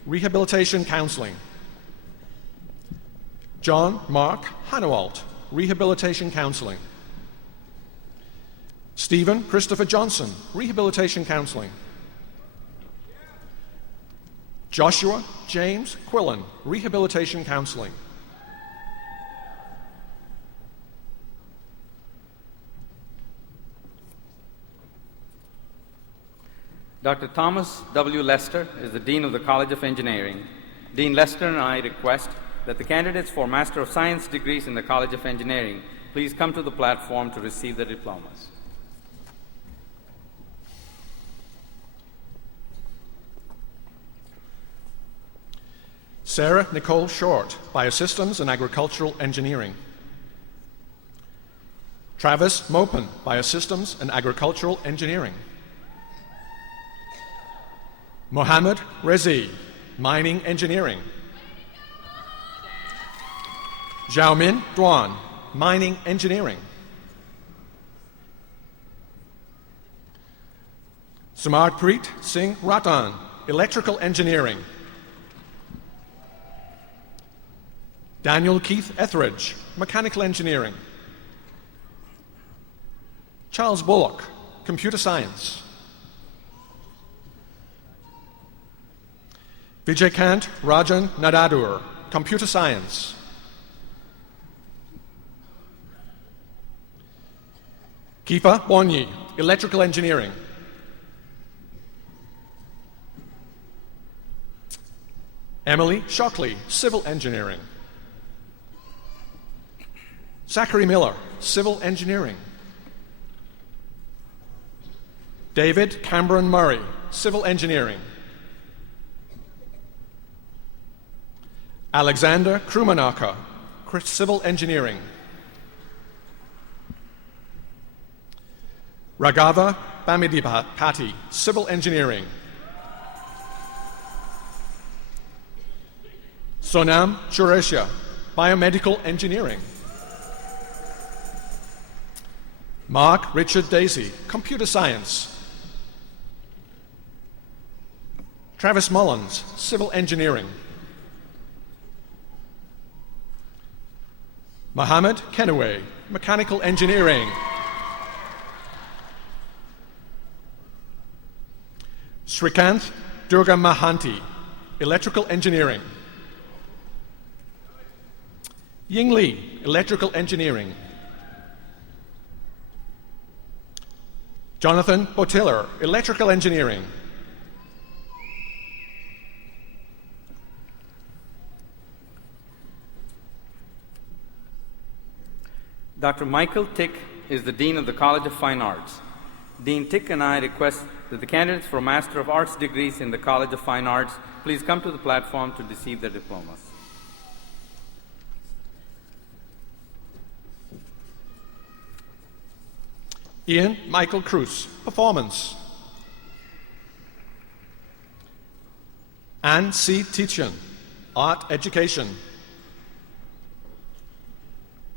rehabilitation counseling. John Mark Hanewalt, rehabilitation counseling. Stephen Christopher Johnson, rehabilitation counseling. Joshua James Quillen, rehabilitation counseling. Dr. Thomas W. Lester is the Dean of the College of Engineering. Dean Lester and I request that the candidates for Master of Science degrees in the College of Engineering please come to the platform to receive their diplomas. Sarah Nicole Short, Biosystems and Agricultural Engineering. Travis Mopin, Biosystems and Agricultural Engineering. Mohammed Rezi, Mining Engineering. Xiaomin Duan, Mining Engineering. Sumarpreet Singh Ratan, Electrical Engineering. Daniel Keith Etheridge, Mechanical Engineering. Charles Bullock, Computer Science. Vijayakant Rajan Nadadur, Computer Science. Kifa Bonyi, Electrical Engineering. Emily Shockley, Civil Engineering. Zachary Miller, Civil Engineering. David Cameron Murray, Civil Engineering. Alexander Krumanaka, Civil Engineering. Raghava Bamidipati, Civil Engineering. Sonam Suresha, Biomedical Engineering. Mark Richard Daisy, Computer Science. Travis Mullins, Civil Engineering. Mohammed Kenaway, Mechanical Engineering. Srikanth Durga Mahanti, Electrical Engineering. Ying Li, Electrical Engineering. Jonathan Botiller, Electrical Engineering. Dr. Michael Tick is the Dean of the College of Fine Arts. Dean Tick and I request that the candidates for Master of Arts degrees in the College of Fine Arts please come to the platform to receive their diplomas. Ian Michael Cruz, Performance. Anne C. Tietjen, Art Education.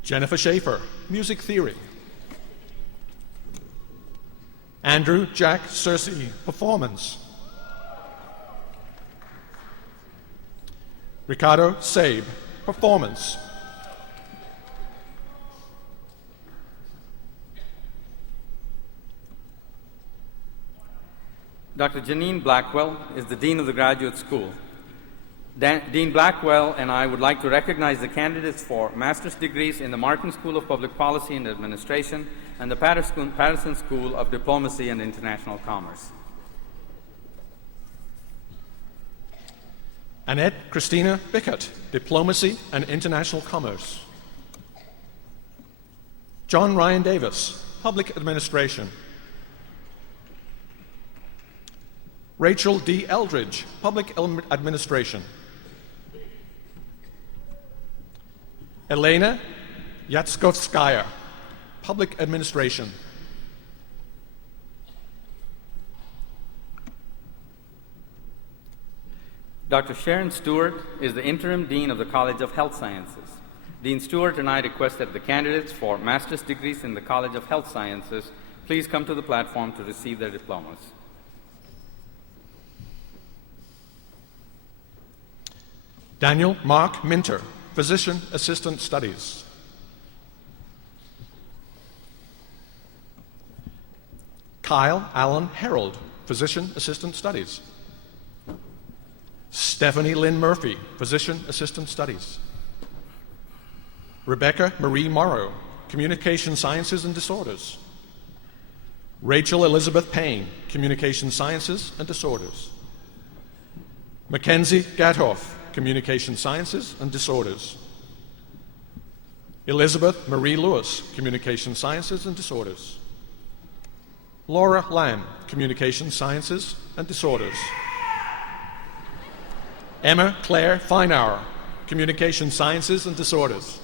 Jennifer Schaefer, Music Theory. Andrew Jack Searcy, Performance. Ricardo Sabe, Performance. Dr. Janine Blackwell is the Dean of the Graduate School. Dean Blackwell and I would like to recognize the candidates for master's degrees in the Martin School of Public Policy and Administration and the Patterson School of Diplomacy and International Commerce. Annette Christina Bickett, Diplomacy and International Commerce. John Ryan Davis, Public Administration. Rachel D. Eldridge, Public Administration. Elena Yatskovskaya, Public Administration. Dr. Sharon Stewart is the Interim Dean of the College of Health Sciences. Dean Stewart and I request that the candidates for master's degrees in the College of Health Sciences please come to the platform to receive their diplomas. Daniel Mark Minter, Physician Assistant Studies. Kyle Allen Harold, Physician Assistant Studies. Stephanie Lynn Murphy, Physician Assistant Studies. Rebecca Marie Morrow, Communication Sciences and Disorders. Rachel Elizabeth Payne, Communication Sciences and Disorders. Mackenzie Gathoff, Communication Sciences and Disorders. Elizabeth Marie Lewis, Communication Sciences and Disorders. Laura Lamb, Communication Sciences and Disorders. Emma Claire Feinauer, Communication Sciences and Disorders.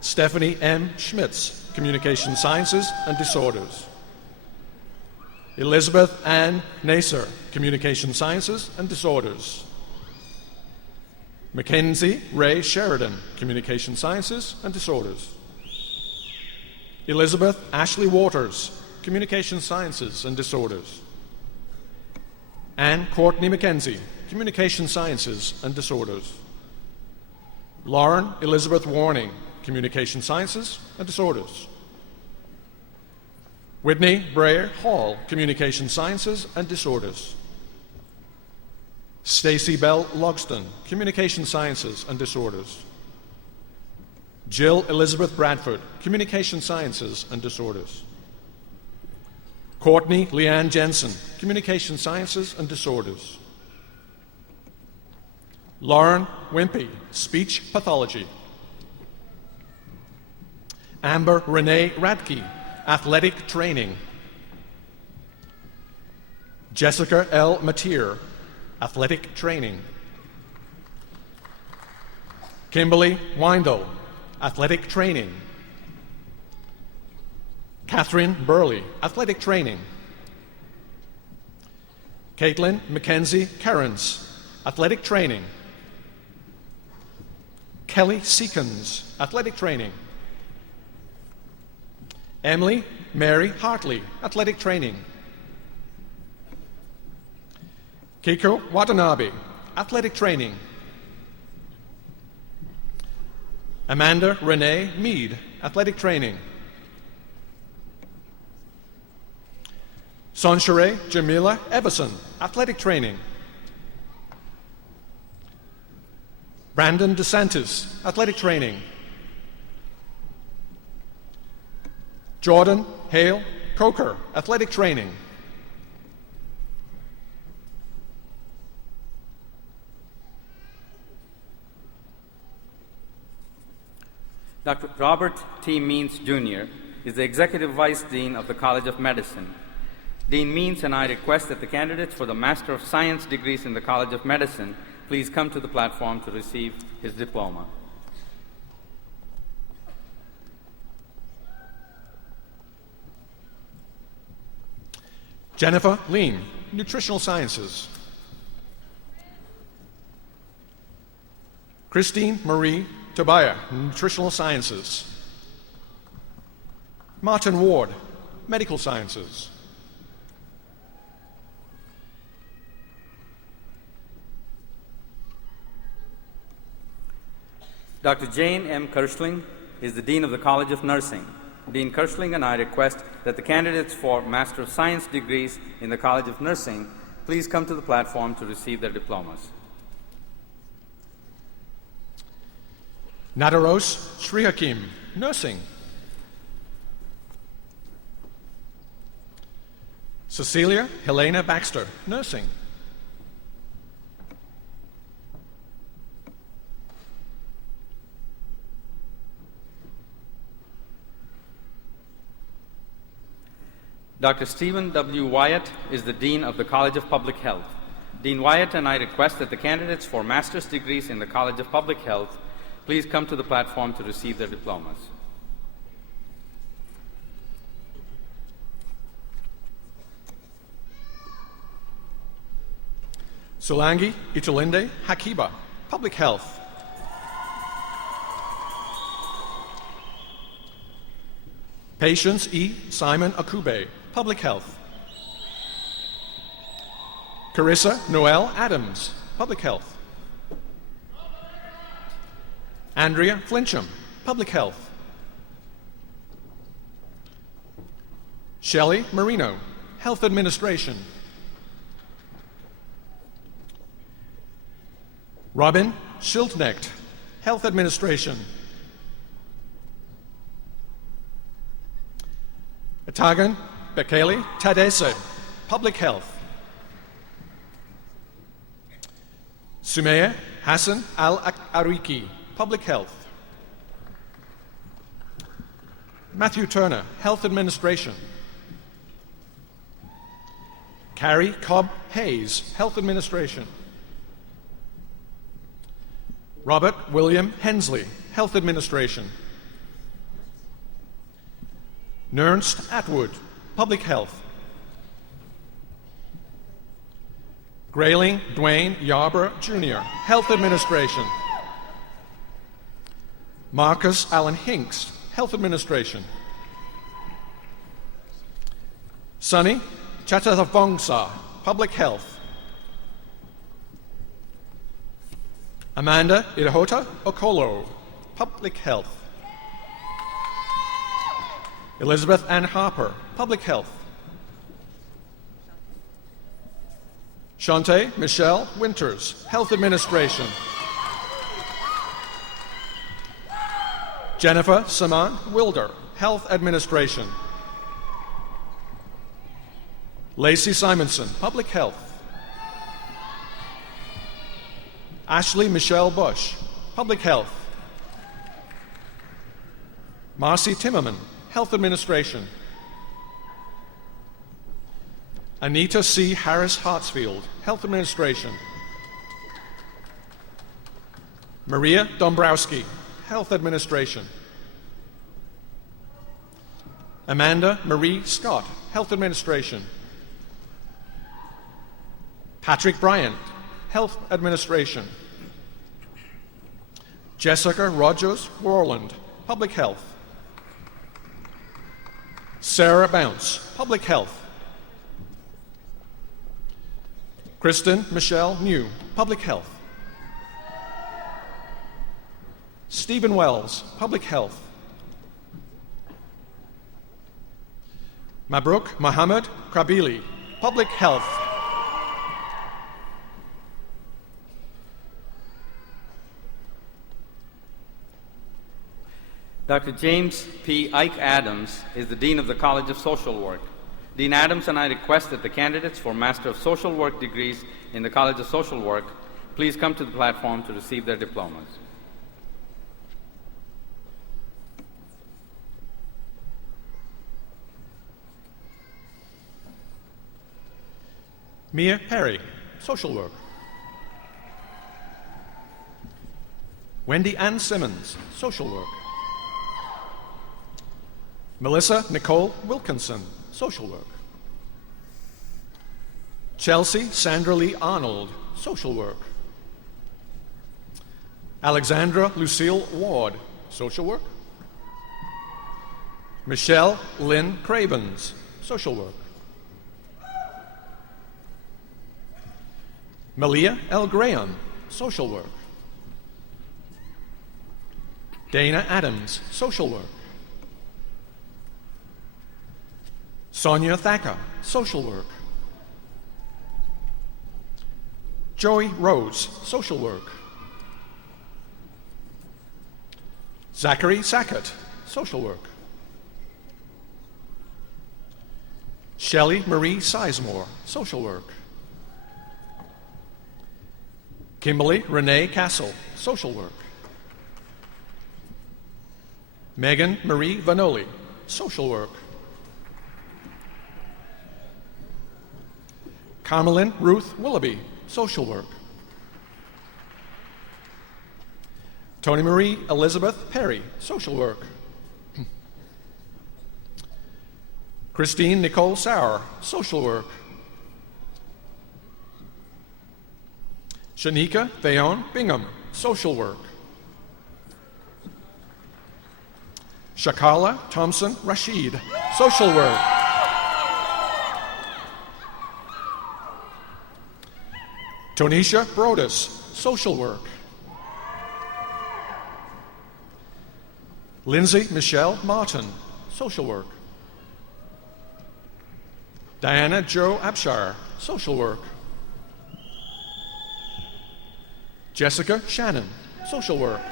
Stephanie M. Schmitz, Communication Sciences and Disorders. Elizabeth Ann Naser, Communication Sciences and Disorders. Mackenzie Ray Sheridan, Communication Sciences and Disorders. Elizabeth Ashley Waters, Communication Sciences and Disorders. Ann Courtney Mackenzie, Communication Sciences and Disorders. Lauren Elizabeth Warning, Communication Sciences and Disorders. Whitney Breyer Hall, Communication Sciences and Disorders. Stacy Bell Logston, Communication Sciences and Disorders. Jill Elizabeth Bradford, Communication Sciences and Disorders. Courtney Leanne Jensen, Communication Sciences and Disorders. Lauren Wimpy, Speech Pathology. Amber Renee Radke, Athletic Training. Jessica L. Mateer, Athletic Training. Kimberly Windle, Athletic Training. Catherine Burley, Athletic Training. Caitlin Mackenzie Cairns, Athletic Training. Kelly Seekins, Athletic Training. Emily Mary Hartley, Athletic Training. Keiko Watanabe, Athletic Training. Amanda Renee Mead, Athletic Training. Sanshere Jamila Everson, Athletic Training. Brandon DeSantis, Athletic Training. Jordan Hale Coker, Athletic Training. Dr. Robert T. Means, Jr. is the Executive Vice Dean of the College of Medicine. Dean Means and I request that the candidates for the Master of Science degrees in the College of Medicine please come to the platform to receive his diploma. Jennifer Lean, Nutritional Sciences. Christine Marie Tobiah, Nutritional Sciences. Martin Ward, Medical Sciences. Dr. Jane M. Kirschling is the Dean of the College of Nursing. Dean Kirschling and I request that the candidates for Master of Science degrees in the College of Nursing please come to the platform to receive their diplomas. Nadaros Srihakim, Nursing. Cecilia Helena Baxter, Nursing. Dr. Stephen W. Wyatt is the Dean of the College of Public Health. Dean Wyatt and I request that the candidates for master's degrees in the College of Public Health please come to the platform to receive their diplomas. Solangi Itulinde Hakiba, Public Health. Patience E. Simon Akube, Public Health. Carissa Noel Adams, Public Health. Andrea Flincham, Public Health. Shelley Marino, Health Administration. Robin Schildknecht, Health Administration. Atagan Bekele Tadese, Public Health. Sumaya Hassan Al-Ariki, Public Health. Matthew Turner, Health Administration. Carrie Cobb Hayes, Health Administration. Robert William Hensley, Health Administration. Nernst Atwood, Public Health. Grayling Dwayne Yarborough, Jr., Health Administration. Marcus Allen Hinks, Health Administration. Sunny Chatathavongsa, Public Health. Amanda Irhota Okolo, Public Health. Elizabeth Ann Harper, Public Health. Shante Michelle Winters, Health Administration. Jennifer Saman Wilder, Health Administration. Lacey Simonson, Public Health. Ashley Michelle Bush, Public Health. Marcy Timmerman, Health Administration. Anita C. Harris Hartsfield, Health Administration. Maria Dombrowski, Health Administration. Amanda Marie Scott, Health Administration. Patrick Bryant, Health Administration. Jessica Rogers Warland, Public Health. Sarah Bounce, Public Health. Kristen Michelle New, Public Health. Stephen Wells, Public Health. Mabruk Mohammed Krabili, Public Health. Dr. James P. Ike Adams is the Dean of the College of Social Work. Dean Adams and I request that the candidates for Master of Social Work degrees in the College of Social Work please come to the platform to receive their diplomas. Mia Perry, Social Work. Wendy Ann Simmons, Social Work. Melissa Nicole Wilkinson, Social Work. Chelsea Sandra Lee Arnold, Social Work. Alexandra Lucille Ward, Social Work. Michelle Lynn Cravens, Social Work. Malia L. Graham, Social Work. Dana Adams, Social Work. Sonia Thacker, Social Work. Joey Rose, Social Work. Zachary Sackett, Social Work. Shelley Marie Sizemore, Social Work. Kimberly Renee Castle, Social Work. Megan Marie Vanoli, Social Work. Carmelyn Ruth Willoughby, Social Work. Tony Marie Elizabeth Perry, Social Work. Christine Nicole Sauer, Social Work. Shanika Theon Bingham, Social Work. Shakala Thompson Rashid, Social Work. Tonisha Brodus, Social Work. Lindsay Michelle Martin, Social Work. Diana Jo Abshire, Social Work. Jessica Shannon, Social Work.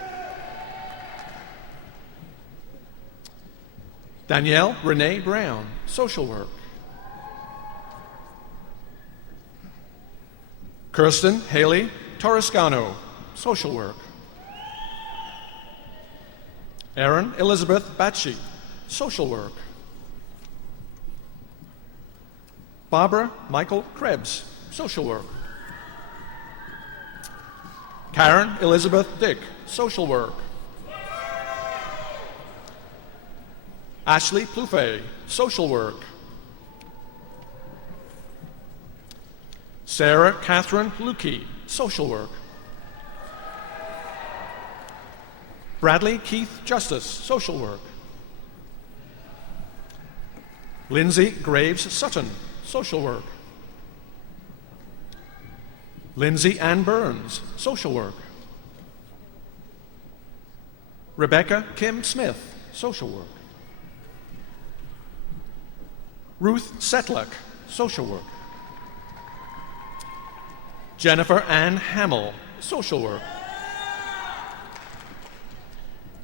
Danielle Renee Brown, Social Work. Kirsten Haley Torrescano, Social Work. Erin Elizabeth Batchy, Social Work. Barbara Michael Krebs, Social Work. Karen Elizabeth Dick, social work. Ashley Plouffe, social work. Sarah Catherine Lukey, social work. Bradley Keith Justice, social work. Lindsay Graves Sutton, social work. Lindsay Ann Burns, social work. Rebecca Kim Smith, social work. Ruth Setluck, social work. Jennifer Ann Hamill, social work.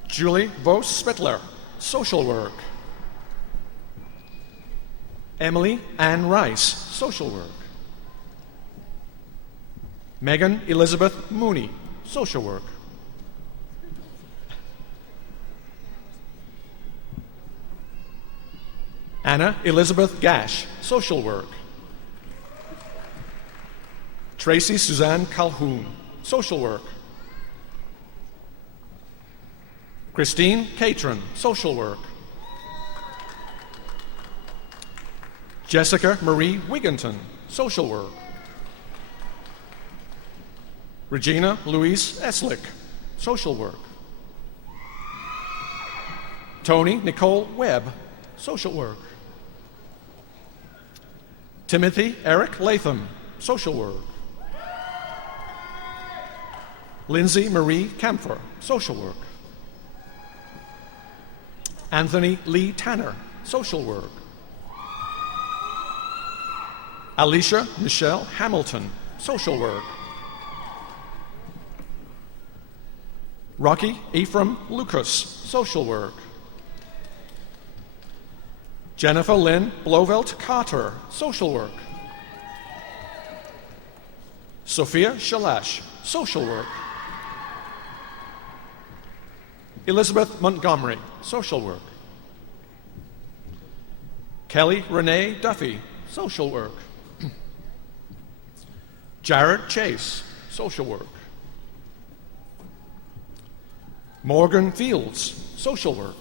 Julie Vos Spittler, social work. Emily Ann Rice, social work. Megan Elizabeth Mooney, social work. Anna Elizabeth Gash, social work. Tracy Suzanne Calhoun, social work. Christine Catron, social work. Jessica Marie Wigginton, social work. Regina Louise Eslick, social work. Tony Nicole Webb, social work. Timothy Eric Latham, social work. Lindsay Marie Camphor, social work. Anthony Lee Tanner, social work. Alicia Michelle Hamilton, social work. Rocky Ephraim Lucas, social work. Jennifer Lynn Blovelt Carter, social work. Sophia Shalash, social work. Elizabeth Montgomery, social work. Kelly Renee Duffy, social work. Jared Chase, social work. Morgan Fields, social work.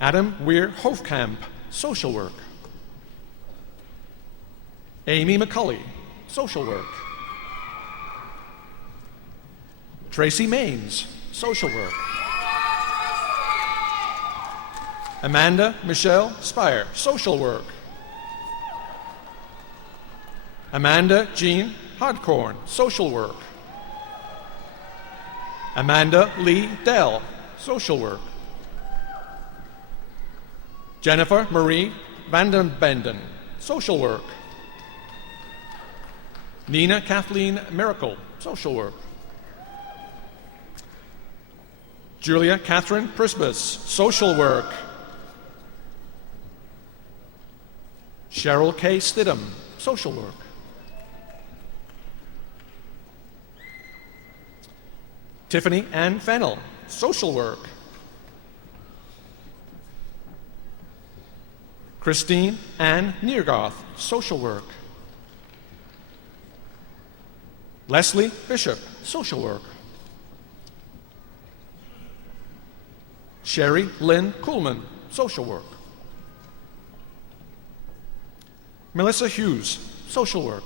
Adam Weir Hofkamp, social work. Amy McCulley, social work. Tracy Maines, social work. Amanda Michelle Spire, social work. Amanda Jean Hardcorn, social work. Amanda Lee Dell, social work. Jennifer Marie Vandenbenden, social work. Nina Kathleen Miracle, social work. Julia Catherine Prisbus, social work. Cheryl K. Stidham, social work. Tiffany Ann Fennell, social work. Christine Ann Neergoth, social work. Leslie Bishop, social work. Sherry Lynn Kuhlman, social work. Melissa Hughes, social work.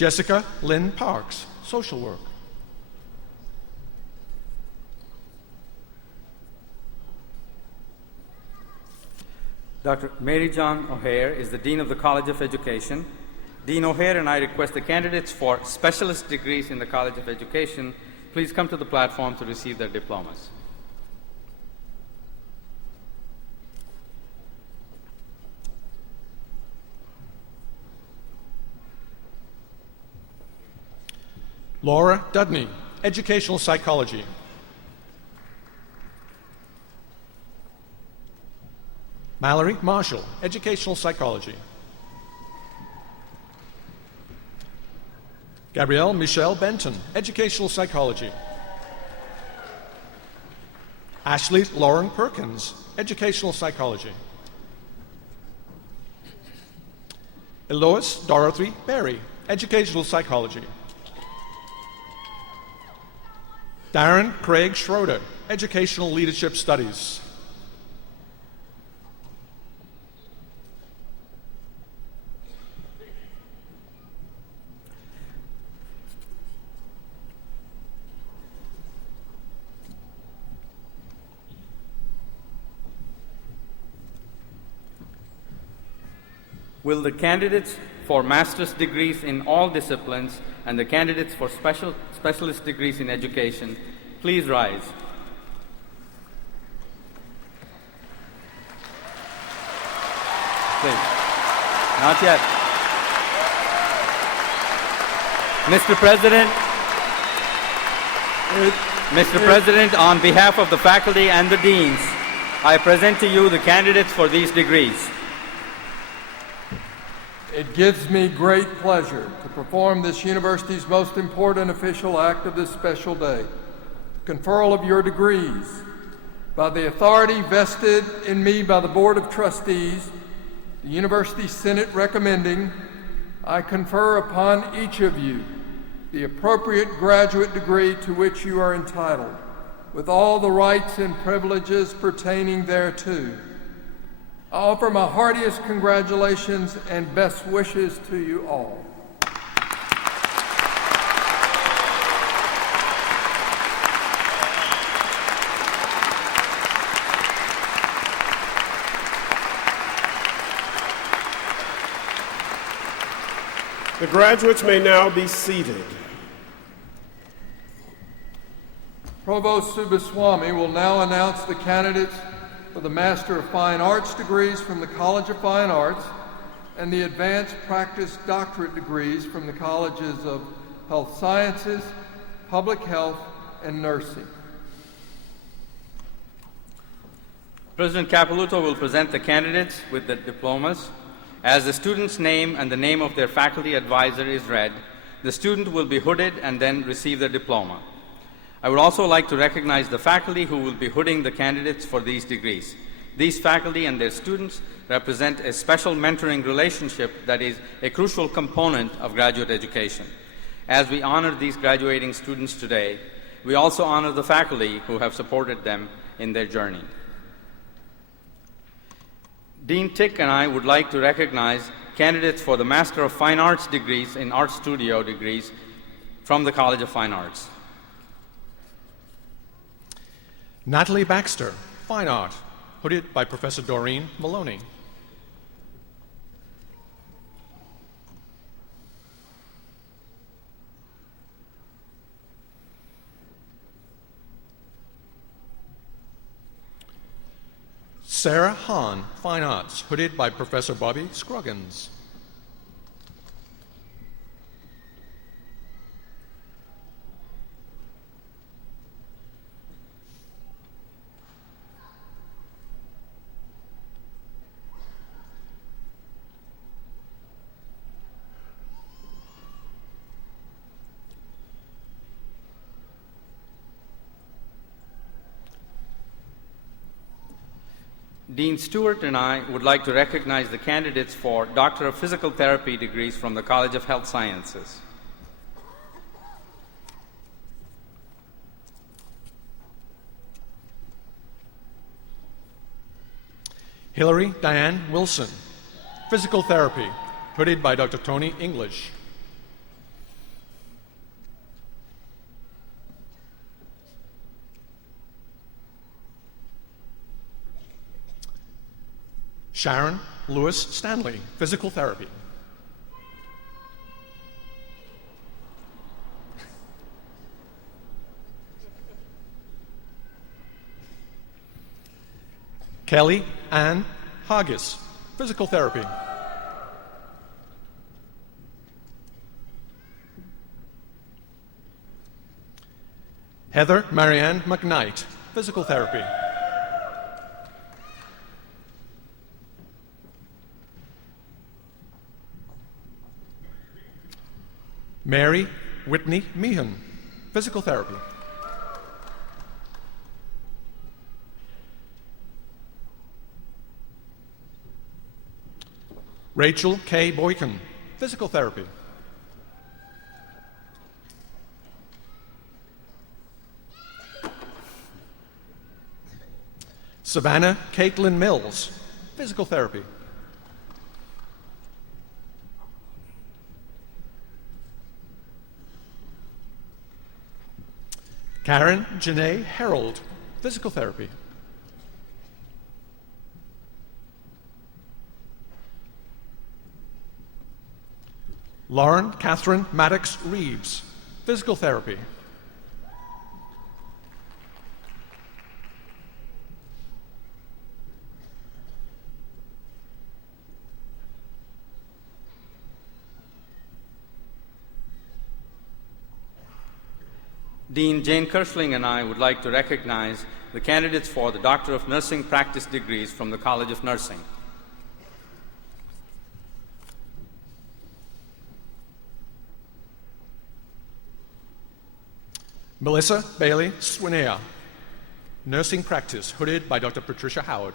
Jessica Lynn Parks, social work. Dr. Mary John O'Hare is the Dean of the College of Education. Dean O'Hare and I request the candidates for specialist degrees in the College of Education please come to the platform to receive their diplomas. Laura Dudney, Educational Psychology. Mallory Marshall, Educational Psychology. Gabrielle Michelle Benton, Educational Psychology. Ashley Lauren Perkins, Educational Psychology. Elois Dorothy Berry, Educational Psychology. Darren Craig Schroeder, Educational Leadership Studies. Will the candidates for master's degrees in all disciplines and the candidates for specialist degrees in education please rise? Please. Not yet. Mr. President, on behalf of the faculty and the deans, I present to you the candidates for these degrees. It gives me great pleasure to perform this university's most important official act of this special day, conferral of your degrees. By the authority vested in me by the Board of Trustees, the University Senate recommending, I confer upon each of you the appropriate graduate degree to which you are entitled, with all the rights and privileges pertaining thereto. I offer my heartiest congratulations and best wishes to you all. The graduates may now be seated. Provost Subaswamy will now announce the candidates for the Master of Fine Arts degrees from the College of Fine Arts and the Advanced Practice Doctorate degrees from the Colleges of Health Sciences, Public Health, and Nursing. President Capilouto will present the candidates with the diplomas. As the student's name and the name of their faculty advisor is read, the student will be hooded and then receive their diploma. I would also like to recognize the faculty who will be hooding the candidates for these degrees. These faculty and their students represent a special mentoring relationship that is a crucial component of graduate education. As we honor these graduating students today, we also honor the faculty who have supported them in their journey. Dean Tick and I would like to recognize candidates for the Master of Fine Arts degrees in Art Studio degrees from the College of Fine Arts. Natalie Baxter, Fine Art, hooded by Professor Doreen Maloney. Sarah Hahn, Fine Arts, hooded by Professor Bobby Scroggins. Dean Stewart and I would like to recognize the candidates for Doctor of Physical Therapy degrees from the College of Health Sciences. Hillary Diane Wilson, Physical Therapy, hooded by Dr. Tony English. Sharon Lewis Stanley, Physical Therapy. Kelly Ann Haggis, Physical Therapy. Heather Marianne McKnight, Physical Therapy. Mary Whitney Meehan, Physical Therapy. Rachel K. Boykin, physical therapy. Savannah Caitlin Mills, physical therapy. Karen Janae Harold, physical therapy. Lauren Catherine Maddox Reeves, physical therapy. Dean Jane Kirschling and I would like to recognize the candidates for the Doctor of Nursing practice degrees from the College of Nursing. Melissa Bailey Swinea, nursing practice, hooded by Dr. Patricia Howard.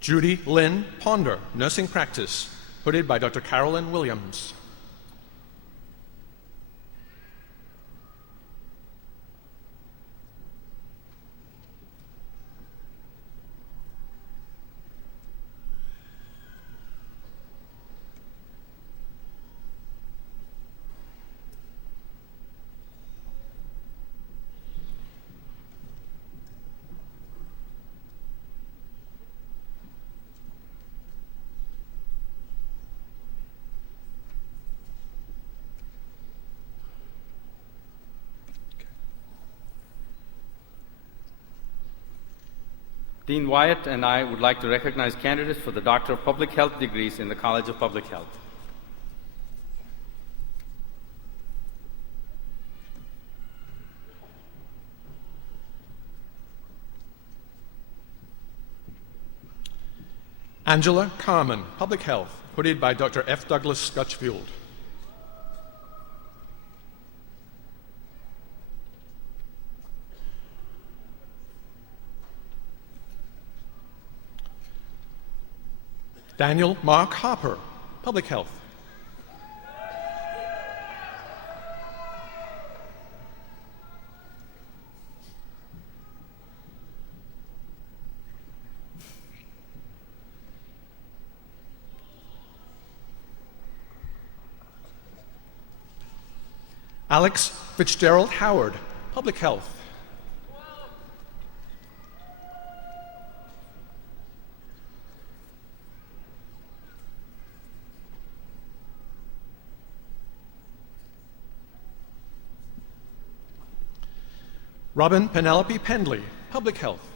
Judy Lynn Ponder, nursing practice, hooded by Dr. Carolyn Williams. Dean Wyatt and I would like to recognize candidates for the Doctor of Public Health degrees in the College of Public Health. Angela Carmen, public health, hooded by Dr. F. Douglas Scotchfield. Daniel Mark Harper, public health. Alex Fitzgerald Howard, public health. Robin Penelope Pendley, public health.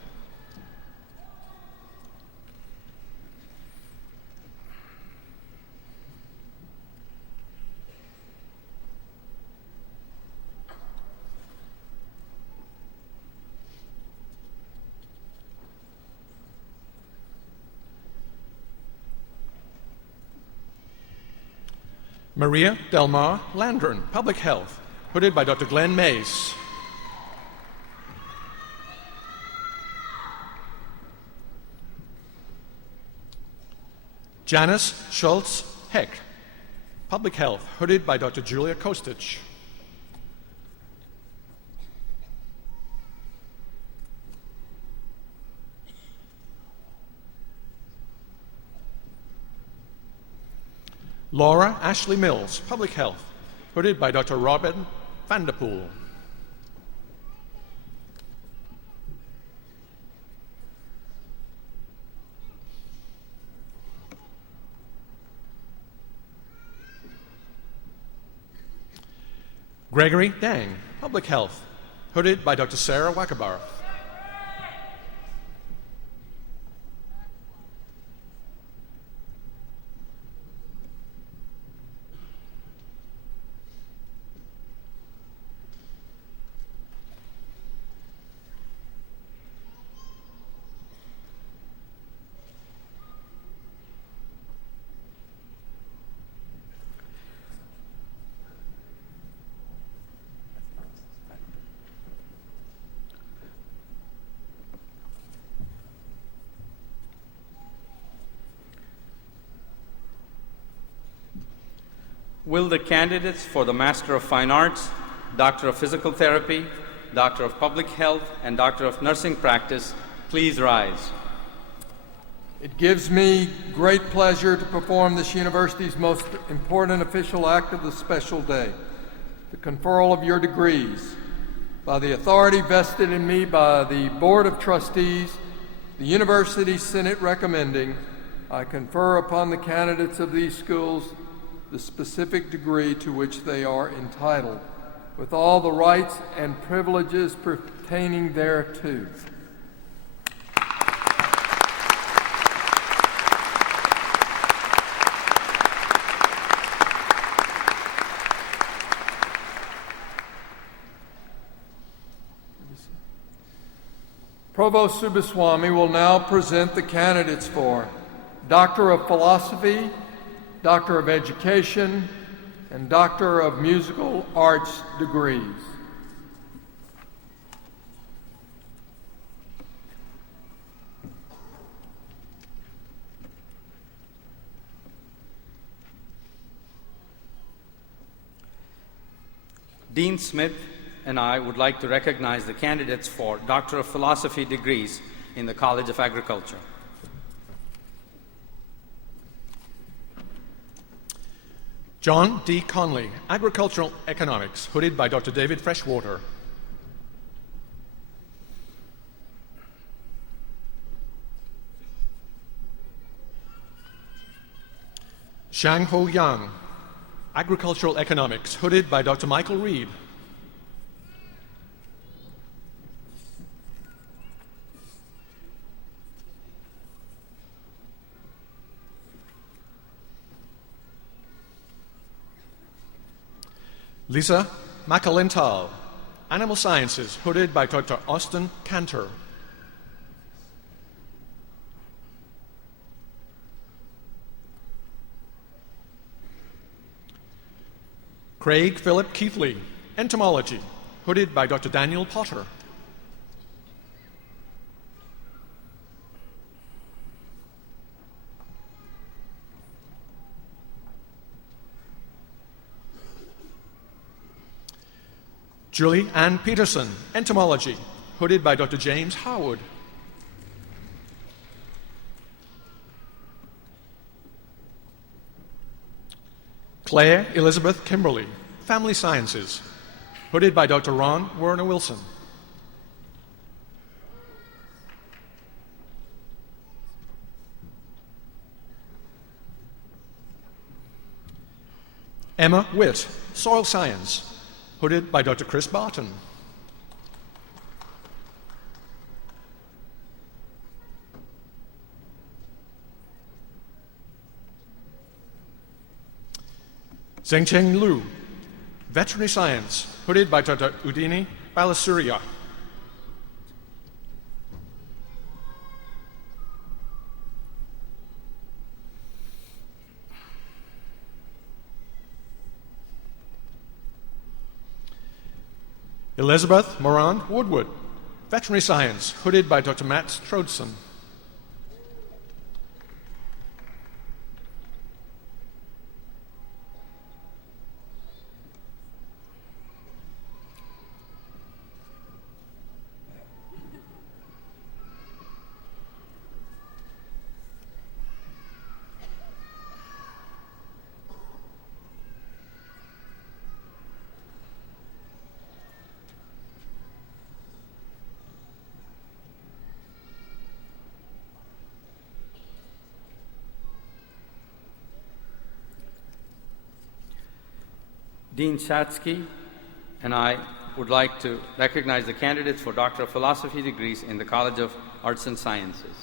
Maria Delmar Landron, public health, hooded by Dr. Glenn Mays. Janice Schultz Heck, public health, hooded by Dr. Julia Kostich. Laura Ashley Mills, public health, hooded by Dr. Robin Vanderpool. Gregory Dang, public health, hooded by Dr. Sarah Wackabar. Will the candidates for the Master of Fine Arts, Doctor of Physical Therapy, Doctor of Public Health, and Doctor of Nursing Practice please rise? It gives me great pleasure to perform this university's most important official act of the special day, the conferral of your degrees. By the authority vested in me by the Board of Trustees, the University Senate recommending, I confer upon the candidates of these schools the specific degree to which they are entitled, with all the rights and privileges pertaining thereto. Provost Subaswamy will now present the candidates for Doctor of Philosophy, Doctor of Education, and Doctor of Musical Arts degrees. Dean Smith and I would like to recognize the candidates for Doctor of Philosophy degrees in the College of Agriculture. John D. Conley, Agricultural Economics, hooded by Dr. David Freshwater. Shang Ho Yang, Agricultural Economics, hooded by Dr. Michael Reed. Lisa Makalental, Animal Sciences, hooded by Dr. Austin Cantor. Craig Philip Keithley, Entomology, hooded by Dr. Daniel Potter. Julie Ann Peterson, Entomology, hooded by Dr. James Harwood. Claire Elizabeth Kimberly, Family Sciences, hooded by Dr. Ron Werner Wilson. Emma Witt, Soil Science, hooded by Dr. Chris Barton. Zhengcheng Liu, Veterinary Science, hooded by Dr. Udini Balasuria. Elizabeth Moran Woodward, Veterinary Science, hooded by Dr. Matt Strodson. Dean Shatsky and I would like to recognize the candidates for Doctor of Philosophy degrees in the College of Arts and Sciences.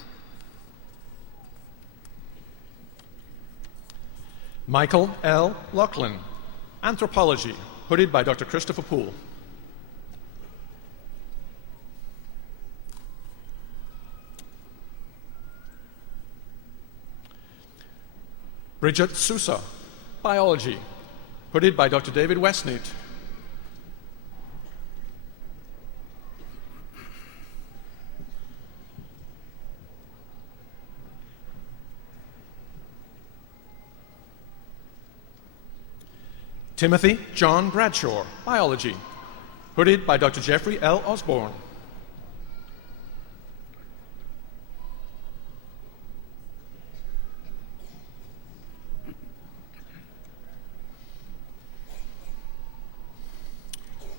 Michael L. Lachlan, Anthropology, hooded by Dr. Christopher Poole. Bridget Sousa, Biology, hooded by Dr. David Westneat. Timothy John Bradshaw, Biology, hooded by Dr. Jeffrey L. Osborne.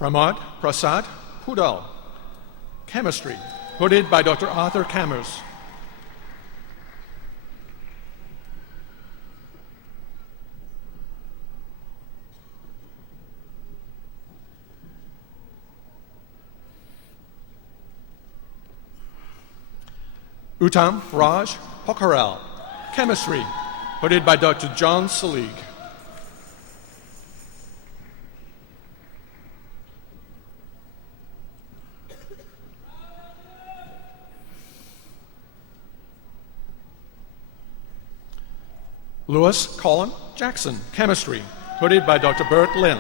Pramod Prasad Pudal, Chemistry, hooded by Dr. Arthur Cammers. Uttam Raj Pokharel, Chemistry, hooded by Dr. John Salig. Lewis Colin Jackson, Chemistry, hooded by Dr. Bert Lynn.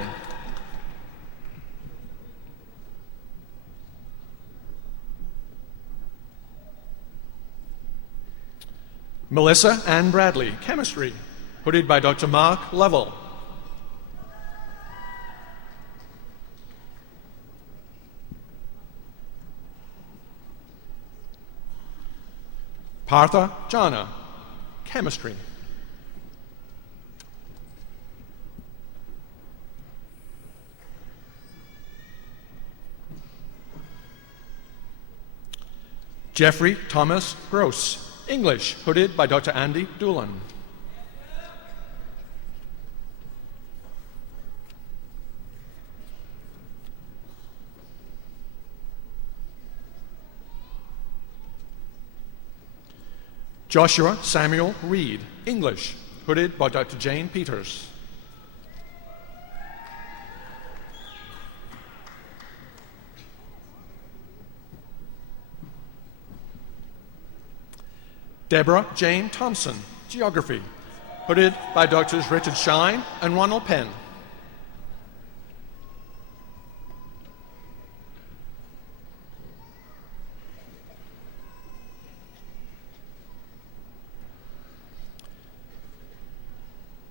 Melissa Ann Bradley, Chemistry, hooded by Dr. Mark Lovell. Partha Jana, Chemistry. Jeffrey Thomas Gross, English, hooded by Dr. Andy Doolan. Joshua Samuel Reed, English, hooded by Dr. Jane Peters. Deborah Jane Thompson, Geography, hooded by Drs. Richard Shine and Ronald Penn.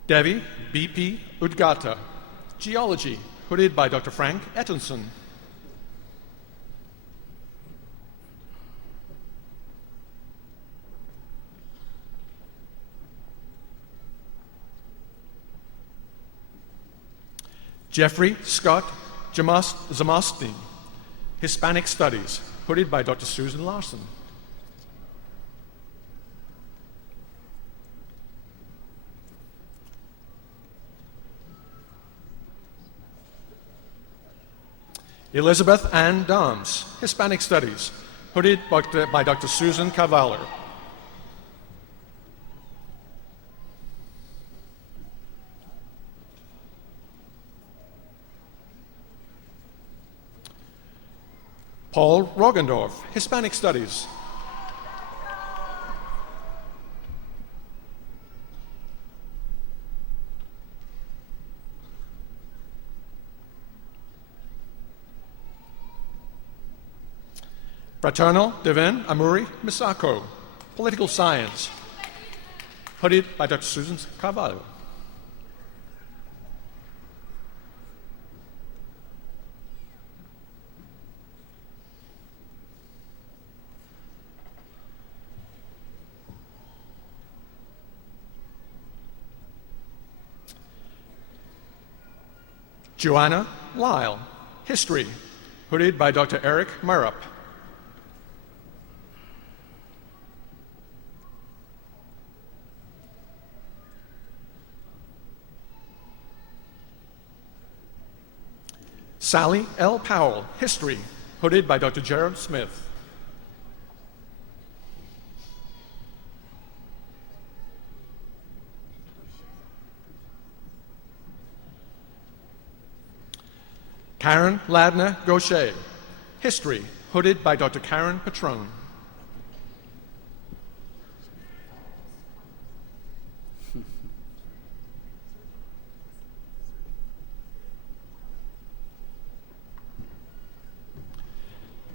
Devi B.P. Udgata, Geology, hooded by Dr. Frank Ettinson. Jeffrey Scott Zamostin, Hispanic Studies, hooded by Dr. Susan Larson. Elizabeth Ann Dahms, Hispanic Studies, hooded by Dr. Susan Cavaller. Paul Roggendorf, Hispanic Studies. Fraternal Devin Amuri Misako, Political Science, hooded by Dr. Susan Carvalho. Joanna Lyle, History, hooded by Dr. Eric Marup. Sally L. Powell, History, hooded by Dr. Gerald Smith. Karen Ladner Gaucher, History, hooded by Dr. Karen Patron.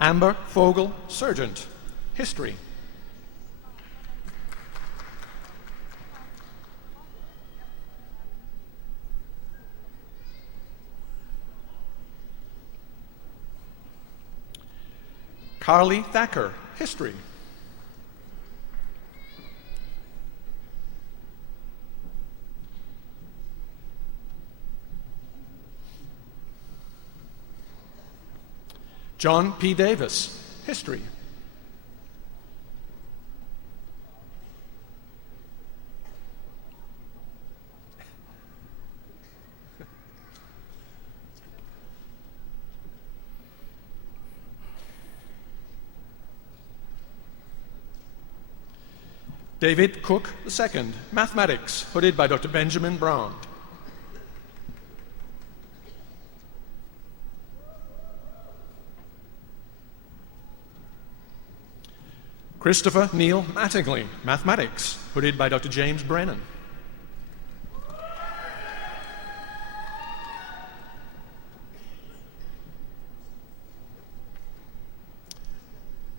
Amber Fogel Sargent, History. Carly Thacker, History. John P. Davis, History. David Cook II, Mathematics, hooded by Dr. Benjamin Brown. Christopher Neil Mattingly, Mathematics, hooded by Dr. James Brennan.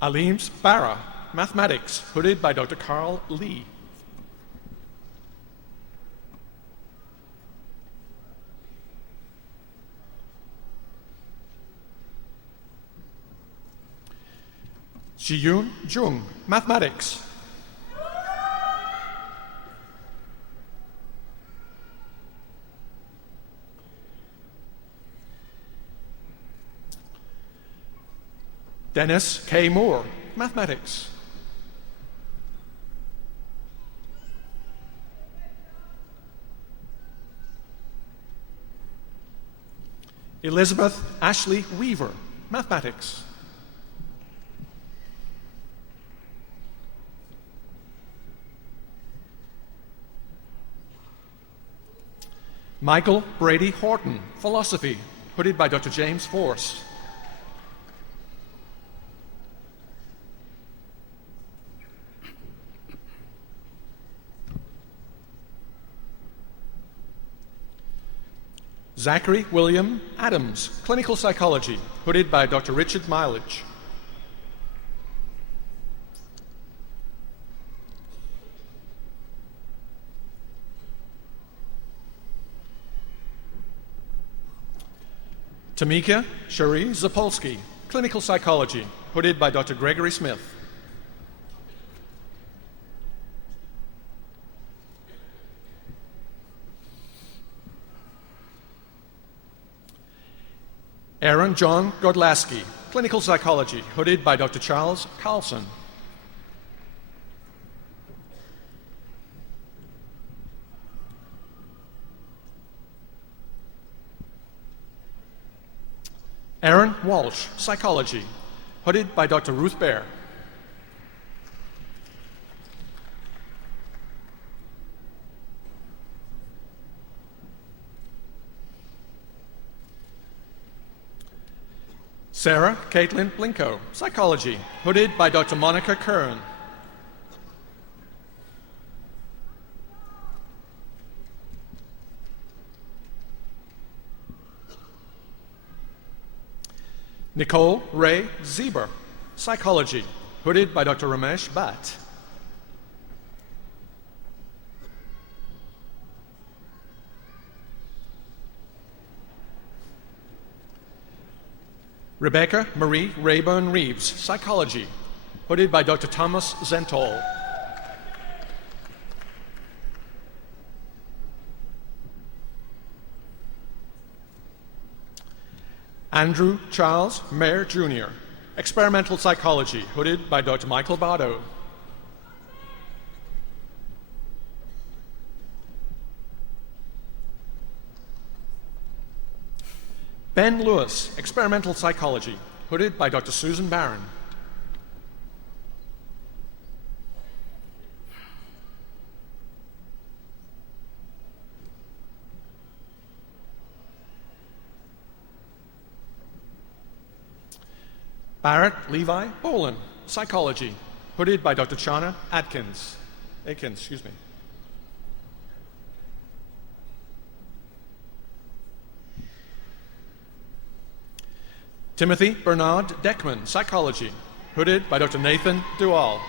Aleems Barra, Mathematics, hooded by Dr. Carl Lee. Jiyun Jung, Mathematics. Dennis K. Moore, Mathematics. Elizabeth Ashley Weaver, Mathematics. Michael Brady Horton, Philosophy, hooded by Dr. James Force. Zachary William Adams, Clinical Psychology, hooded by Dr. Richard Mileage. Tamika Cherie Zapolsky, Clinical Psychology, hooded by Dr. Gregory Smith. Aaron John Godlaski, Clinical Psychology, hooded by Dr. Charles Carlson. Aaron Walsh, Psychology, hooded by Dr. Ruth Baer. Sarah Caitlin Blinko, Psychology, hooded by Dr. Monica Kern. Nicole Ray Zieber, Psychology, hooded by Dr. Ramesh Bhatt. Rebecca Marie Rayburn Reeves, Psychology, hooded by Dr. Thomas Zentol. Andrew Charles Mayer Jr., Experimental Psychology, hooded by Dr. Michael Bardo. Ben Lewis, Experimental Psychology, hooded by Dr. Susan Barron. Barrett Levi Bolin, Psychology, hooded by Dr. Chana Aikens. Timothy Bernard Deckman, Psychology, hooded by Dr. Nathan Dual.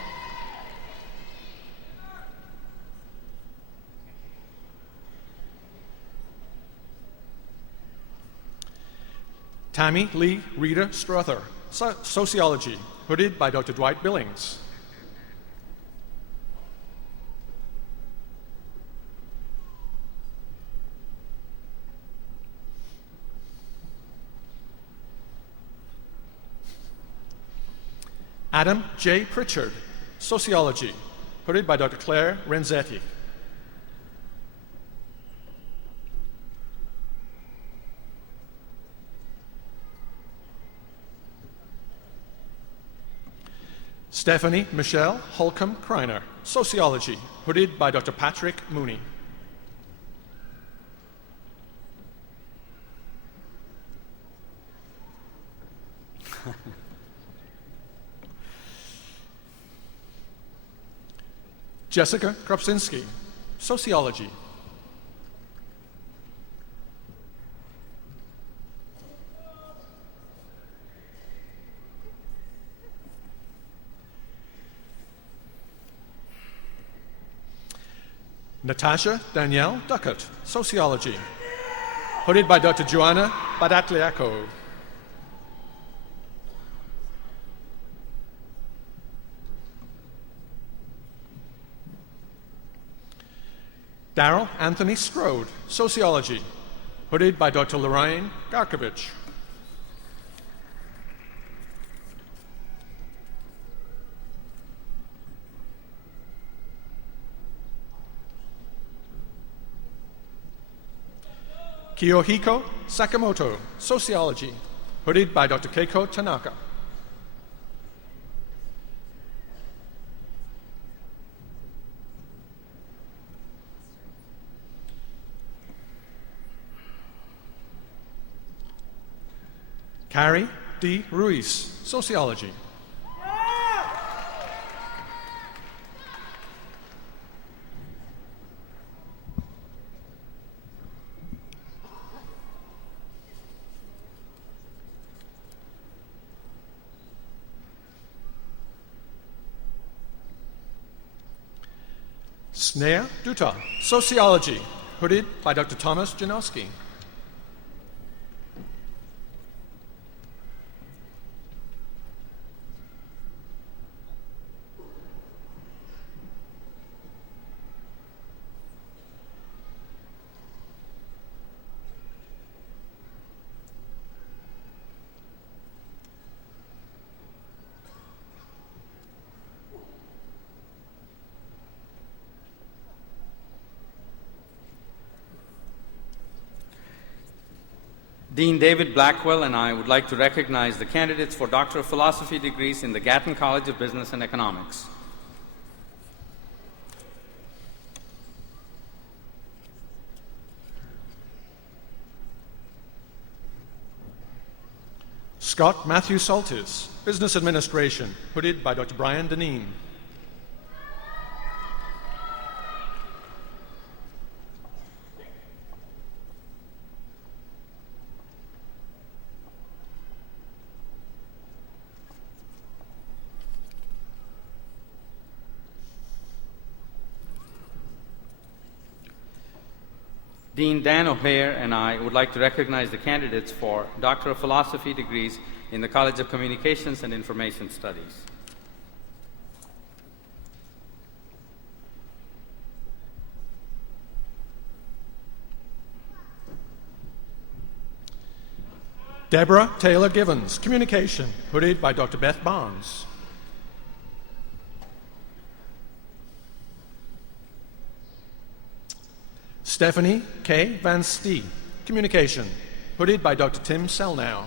Tammy Lee Reeder Strother, Sociology, hooded by Dr. Dwight Billings. Adam J. Pritchard, Sociology, hooded by Dr. Claire Renzetti. Stephanie Michelle Holcomb Kreiner, Sociology, hooded by Dr. Patrick Mooney. Jessica Kropczynski, Sociology. Natasha Danielle Duckett, Sociology, hooded by Dr. Joanna Badatliako. Daryl Anthony Strode, Sociology, hooded by Dr. Lorraine Garkovich. Kiyohiko Sakamoto, Sociology, hooded by Dr. Keiko Tanaka. Carrie D. Ruiz, Sociology. Snea Dutta, Sociology, hooded by Dr. Thomas Janowski. Dean David Blackwell and I would like to recognize the candidates for Doctor of Philosophy degrees in the Gatton College of Business and Economics. Scott Matthew Saltis, Business Administration, hooded by Dr. Brian Deneen. Dean Dan O'Hare and I would like to recognize the candidates for Doctor of Philosophy degrees in the College of Communications and Information Studies. Deborah Taylor Givens, Communication, hooded by Dr. Beth Barnes. Stephanie K. Van Stee, Communication, hooded by Dr. Tim Selnow.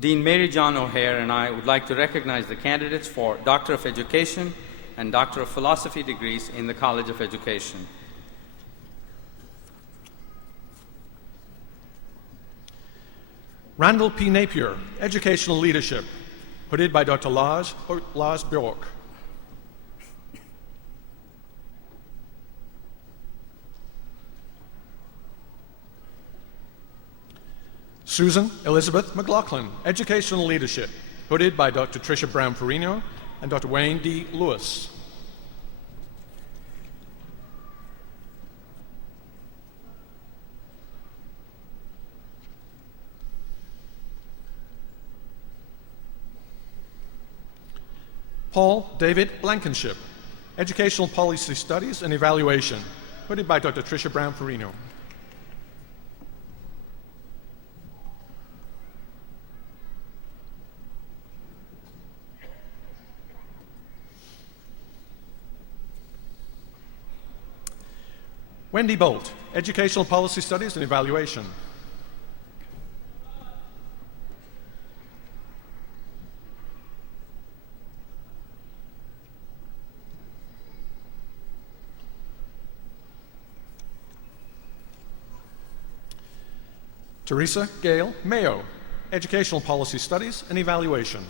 Dean Mary John O'Hare and I would like to recognize the candidates for Doctor of Education and Doctor of Philosophy degrees in the College of Education. Randall P. Napier, Educational Leadership, hooded by Dr. Lars Bjork. Susan Elizabeth McLaughlin, Educational Leadership, hooded by Dr. Tricia Brown-Perino and Dr. Wayne D. Lewis. Paul David Blankenship, Educational Policy Studies and Evaluation, hooded by Dr. Tricia Brown-Perino. Wendy Bolt, Educational Policy Studies and Evaluation. Teresa Gale Mayo, Educational Policy Studies and Evaluation.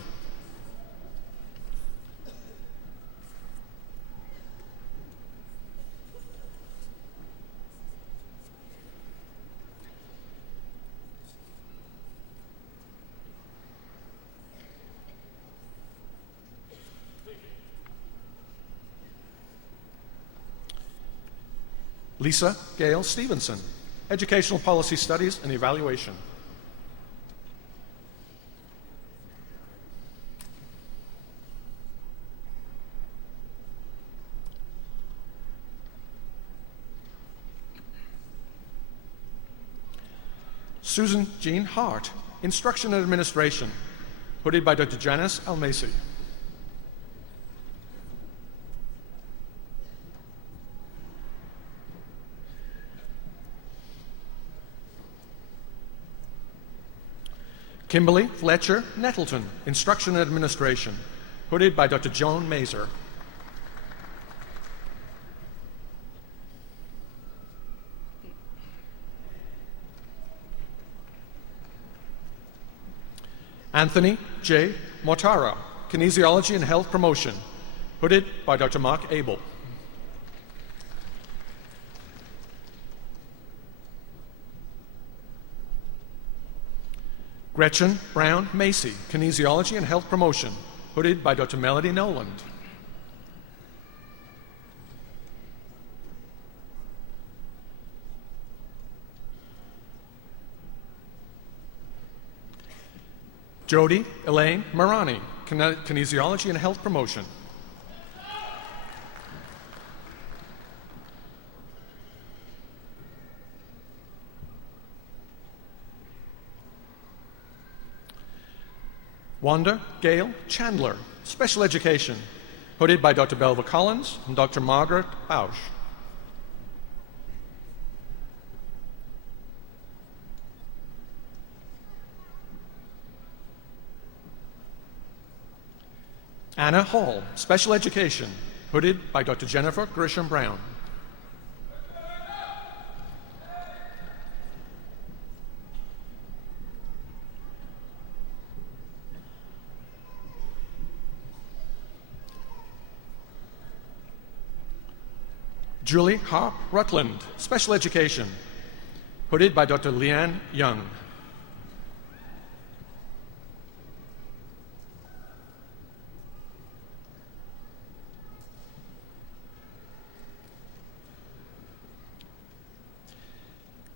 Lisa Gale Stevenson, Educational Policy Studies and Evaluation. Susan Jean Hart, Instruction and Administration, hooded by Dr. Janice Almasi. Kimberly Fletcher Nettleton, Instruction and Administration, hooded by Dr. Joan Mazer. Anthony J. Mortara, Kinesiology and Health Promotion, hooded by Dr. Mark Abel. Gretchen Brown Macy, Kinesiology and Health Promotion, hooded by Dr. Melody Noland. Jody Elaine Marani, Kinesiology and Health Promotion. Wanda Gail Chandler, Special Education, hooded by Dr. Belva Collins and Dr. Margaret Bausch. Anna Hall, Special Education, hooded by Dr. Jennifer Grisham Brown. Julie Harp Rutland, Special Education, hooded by Dr. Leanne Young.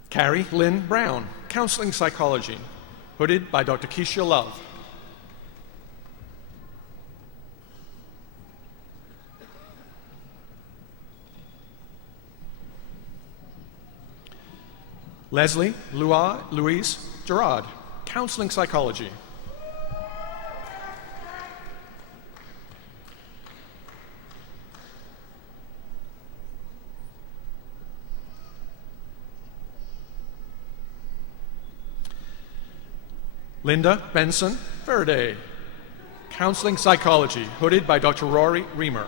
Carrie Lynn Brown, Counseling Psychology, hooded by Dr. Keisha Love. Leslie Louise Gerard, Counseling Psychology. Linda Benson Faraday, Counseling Psychology, hooded by Dr. Rory Reamer.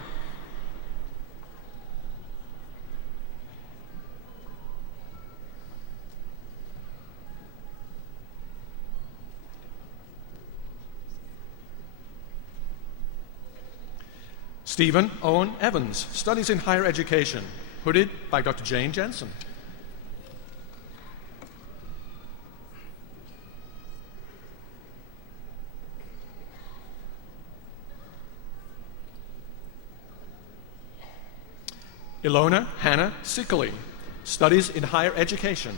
Stephen Owen Evans, Studies in Higher Education, hooded by Dr. Jane Jensen. Ilona Hannah Sikali, Studies in Higher Education.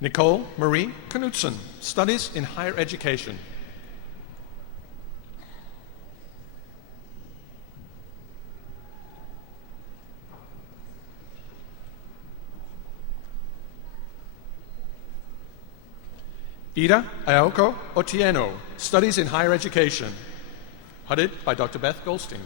Nicole Marie Knudsen, Studies in Higher Education. Ida Aoko Otieno, Studies in Higher Education, headed by Dr. Beth Goldstein.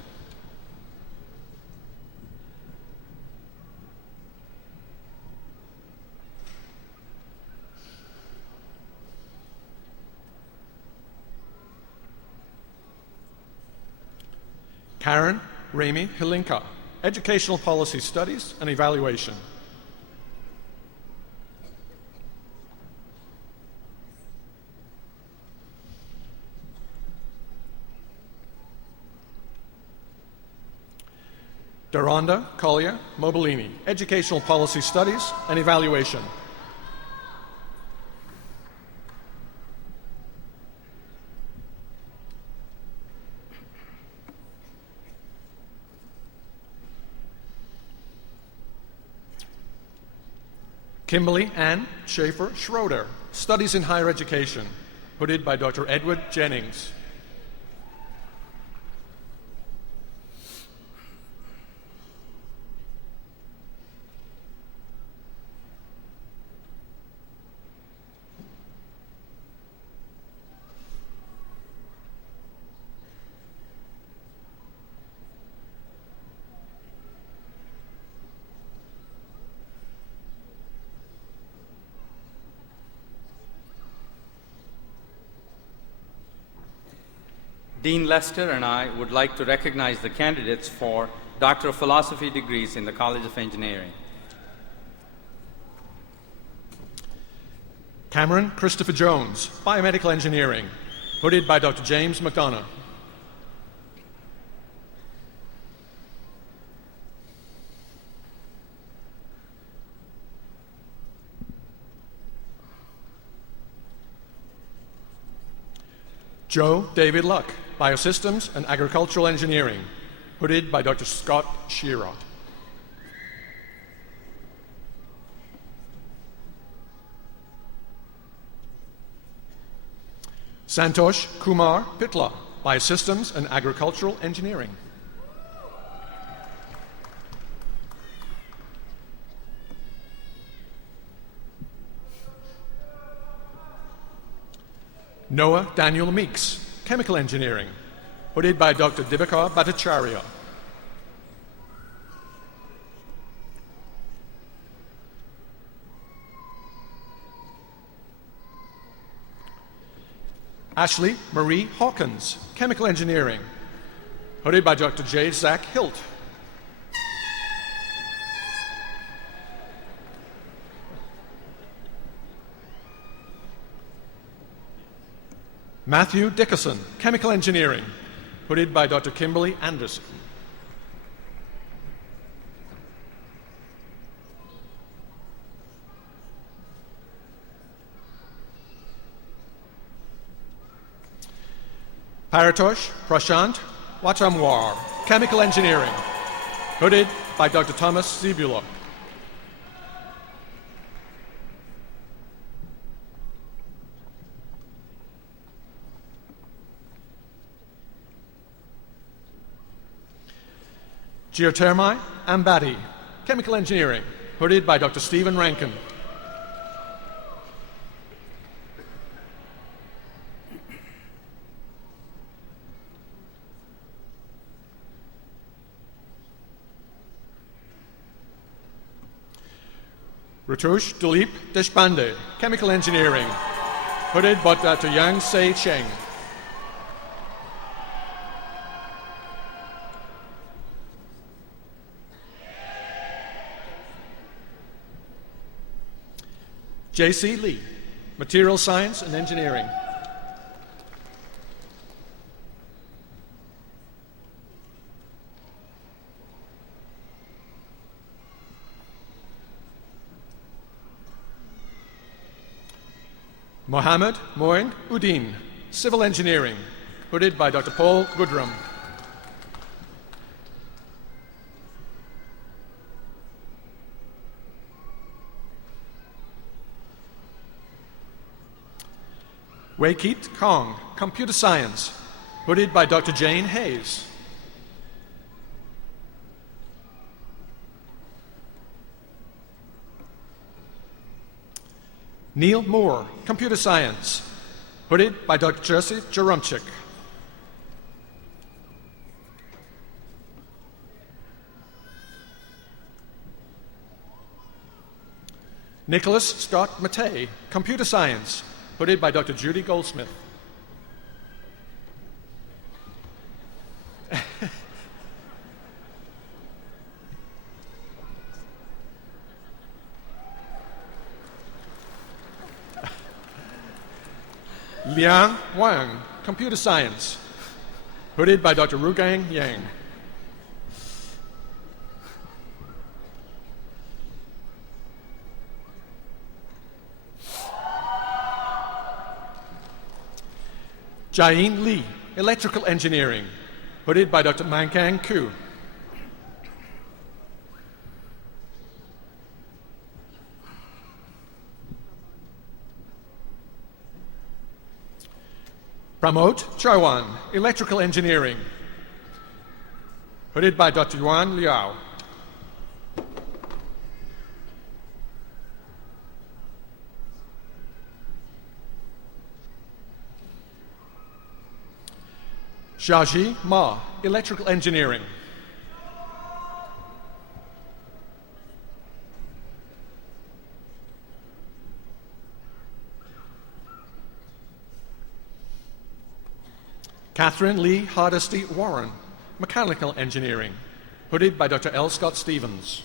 Karen Ramey Hilinka, Educational Policy Studies and Evaluation. Doronda Collier Mobilini, Educational Policy Studies and Evaluation. Kimberly Ann Schaefer Schroeder, Studies in Higher Education, hooded by Dr. Edward Jennings. Dean Lester and I would like to recognize the candidates for Doctor of Philosophy degrees in the College of Engineering. Cameron Christopher Jones, Biomedical Engineering, hooded by Dr. James McDonough. Joe David Luck, Biosystems and Agricultural Engineering, hooded by Dr. Scott Shearer. Santosh Kumar Pitla, Biosystems and Agricultural Engineering. Noah Daniel Meeks, Chemical Engineering, hooded by Dr. Dibakar Bhattacharya. Ashley Marie Hawkins, Chemical Engineering, hooded by Dr. J. Zach Hilt. Matthew Dickerson, Chemical Engineering, hooded by Dr. Kimberly Anderson. Paratosh Prashant Watamwar, Chemical Engineering, hooded by Dr. Thomas Zibula. Geothermai Ambati, Chemical Engineering, hooded by Dr. Stephen Rankin. Ritush Dilip Deshpande, Chemical Engineering, hooded by Dr. Yang Se Cheng. J.C. Lee, Material Science and Engineering. Mohammed Moin Udin, Civil Engineering, hooded by Dr. Paul Goodrum. Wei Keat Kong, Computer Science, hooded by Dr. Jane Hayes. Neil Moore, Computer Science, hooded by Dr. Jerzy Jaromchik. Nicholas Scott Matei, Computer Science, hooded by Dr. Judy Goldsmith. Liang Wang, Computer Science, hooded by Dr. Rugang Yang. Jain Lee, Electrical Engineering, hooded by Dr. Mankang Ku. Pramod Chauhan, Electrical Engineering, hooded by Dr. Yuan Liao. Xiaoji Ma, Electrical Engineering. Catherine Lee Hardesty Warren, Mechanical Engineering, hooded by Dr. L. Scott Stevens.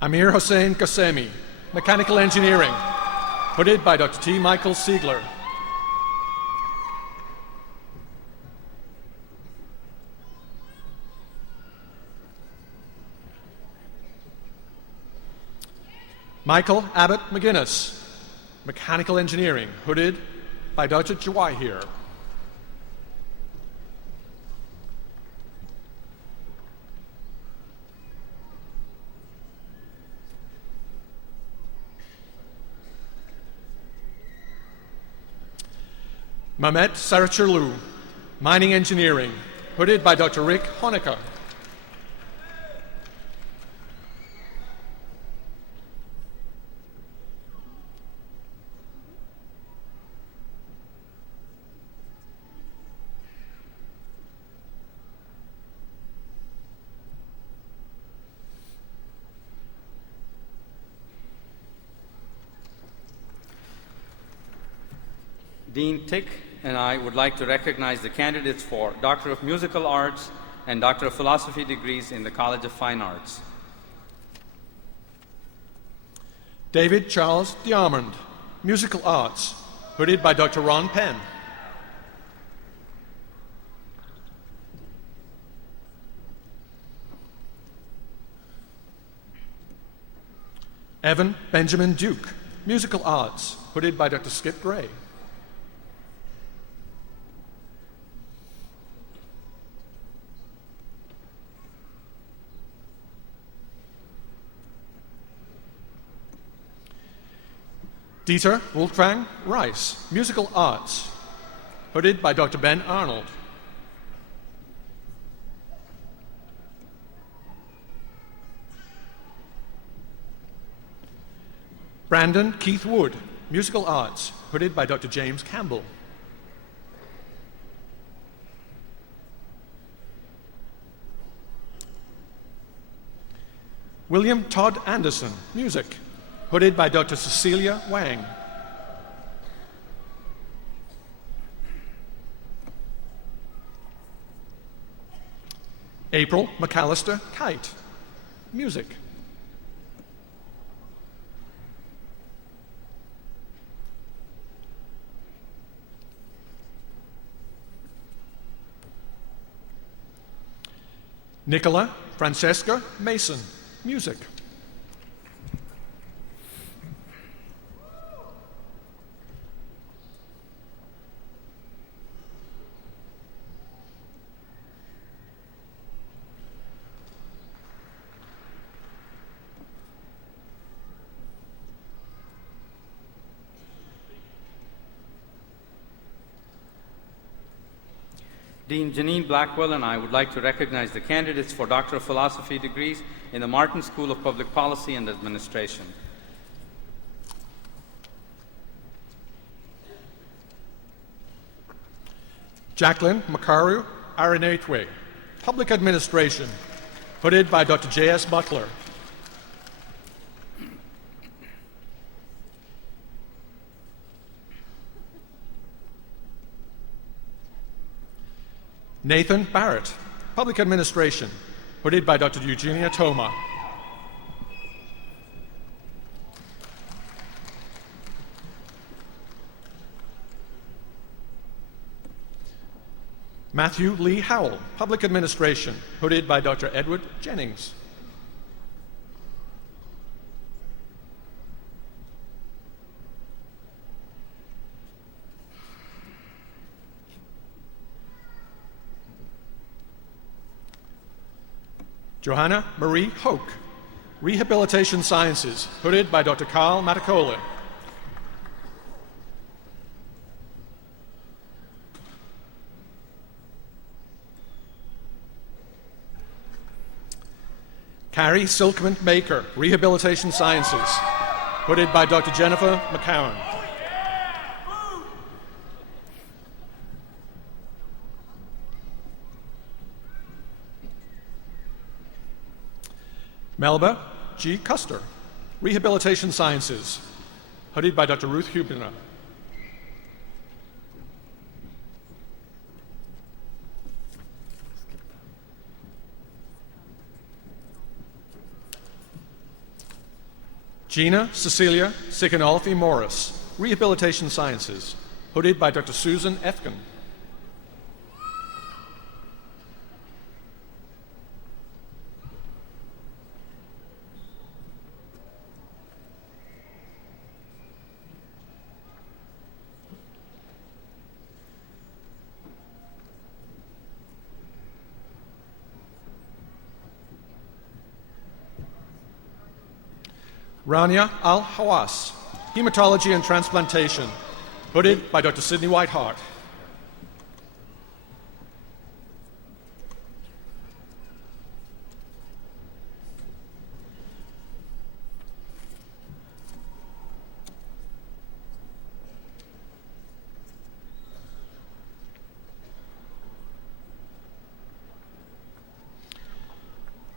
Amir Hossein Qassemi, Mechanical Engineering, hooded by Dr. T. Michael Siegler. Michael Abbott McGinnis, Mechanical Engineering, hooded by Dr. Jawahir. Mamet Sarachirlu, Mining Engineering, hooded by Dr. Rick Honecker. Dean Tick and I would like to recognize the candidates for Doctor of Musical Arts and Doctor of Philosophy degrees in the College of Fine Arts. David Charles Diamond, Musical Arts, hooded by Dr. Ron Penn. Evan Benjamin Duke, Musical Arts, hooded by Dr. Skip Gray. Dieter Wolfgang Rice, Musical Arts, hooded by Dr. Ben Arnold. Brandon Keith Wood, Musical Arts, hooded by Dr. James Campbell. William Todd Anderson, Music, hooded by Dr. Cecilia Wang. April McAllister Kite, Music. Nicola Francesca Mason, music. Dean Janine Blackwell and I would like to recognize the candidates for Doctor of Philosophy degrees in the Martin School of Public Policy and Administration. Jacqueline Makaru Aranetwe, Public Administration, hooded by Dr. J.S. Butler. Nathan Barrett, Public Administration, hooded by Dr. Eugenia Toma. Matthew Lee Howell, Public Administration, hooded by Dr. Edward Jennings. Johanna Marie Hoke, Rehabilitation Sciences, hooded by Dr. Carl Matacola. Carrie Silkman Baker, Rehabilitation Sciences, hooded by Dr. Jennifer McCowan. Melba G. Custer, Rehabilitation Sciences, hooded by Dr. Ruth Huebner. Gina Cecilia Sicanolfi Morris, Rehabilitation Sciences, hooded by Dr. Susan Efkin. Rania Al-Hawass, Hematology and Transplantation, hooded by Dr. Sidney Whitehart.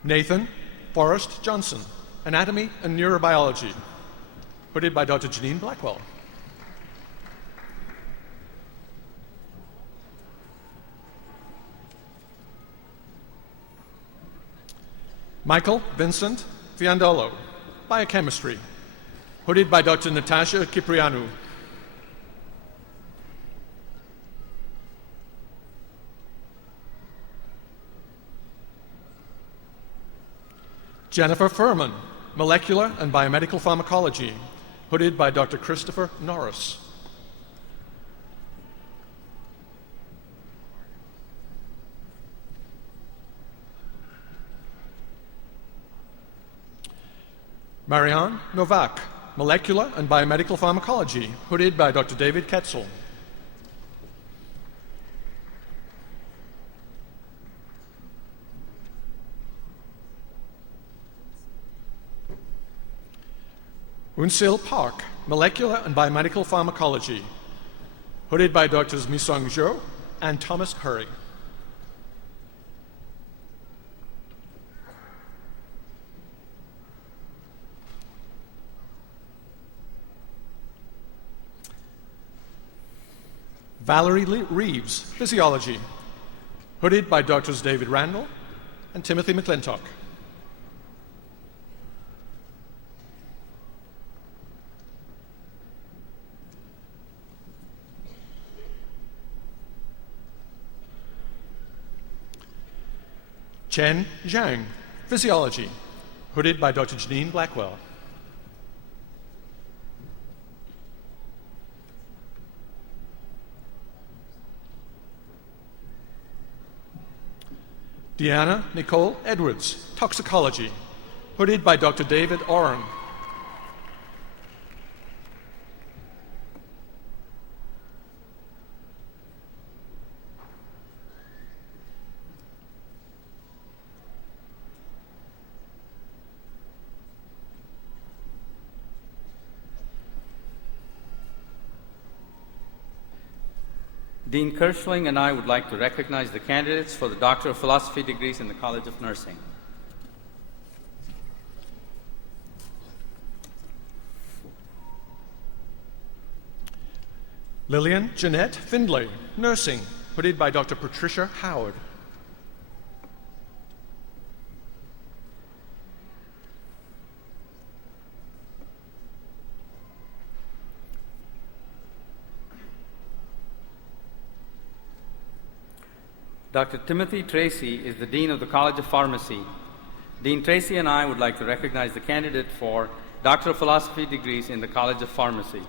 Nathan Forrest Johnson, Anatomy and Neurobiology, hooded by Dr. Janine Blackwell. Michael Vincent Fiandolo, Biochemistry, hooded by Dr. Natasha Kiprianou. Jennifer Furman, Molecular and Biomedical Pharmacology, hooded by Dr. Christopher Norris. Marianne Novak, Molecular and Biomedical Pharmacology, hooded by Dr. David Ketzel. Unsil Park, Molecular and Biomedical Pharmacology, hooded by Drs. Misong Zhou and Thomas Curry. Valerie Reeves, Physiology, hooded by Drs. David Randall and Timothy McClintock. Chen Zhang, Physiology, hooded by Dr. Janine Blackwell. Deanna Nicole Edwards, Toxicology, hooded by Dr. David Oren. Dean Kirschling and I would like to recognize the candidates for the Doctor of Philosophy degrees in the College of Nursing. Lillian Jeanette Findlay, Nursing, hooded by Dr. Patricia Howard. Dr. Timothy Tracy is the Dean of the College of Pharmacy. Dean Tracy and I would like to recognize the candidate for Doctor of Philosophy degrees in the College of Pharmacy.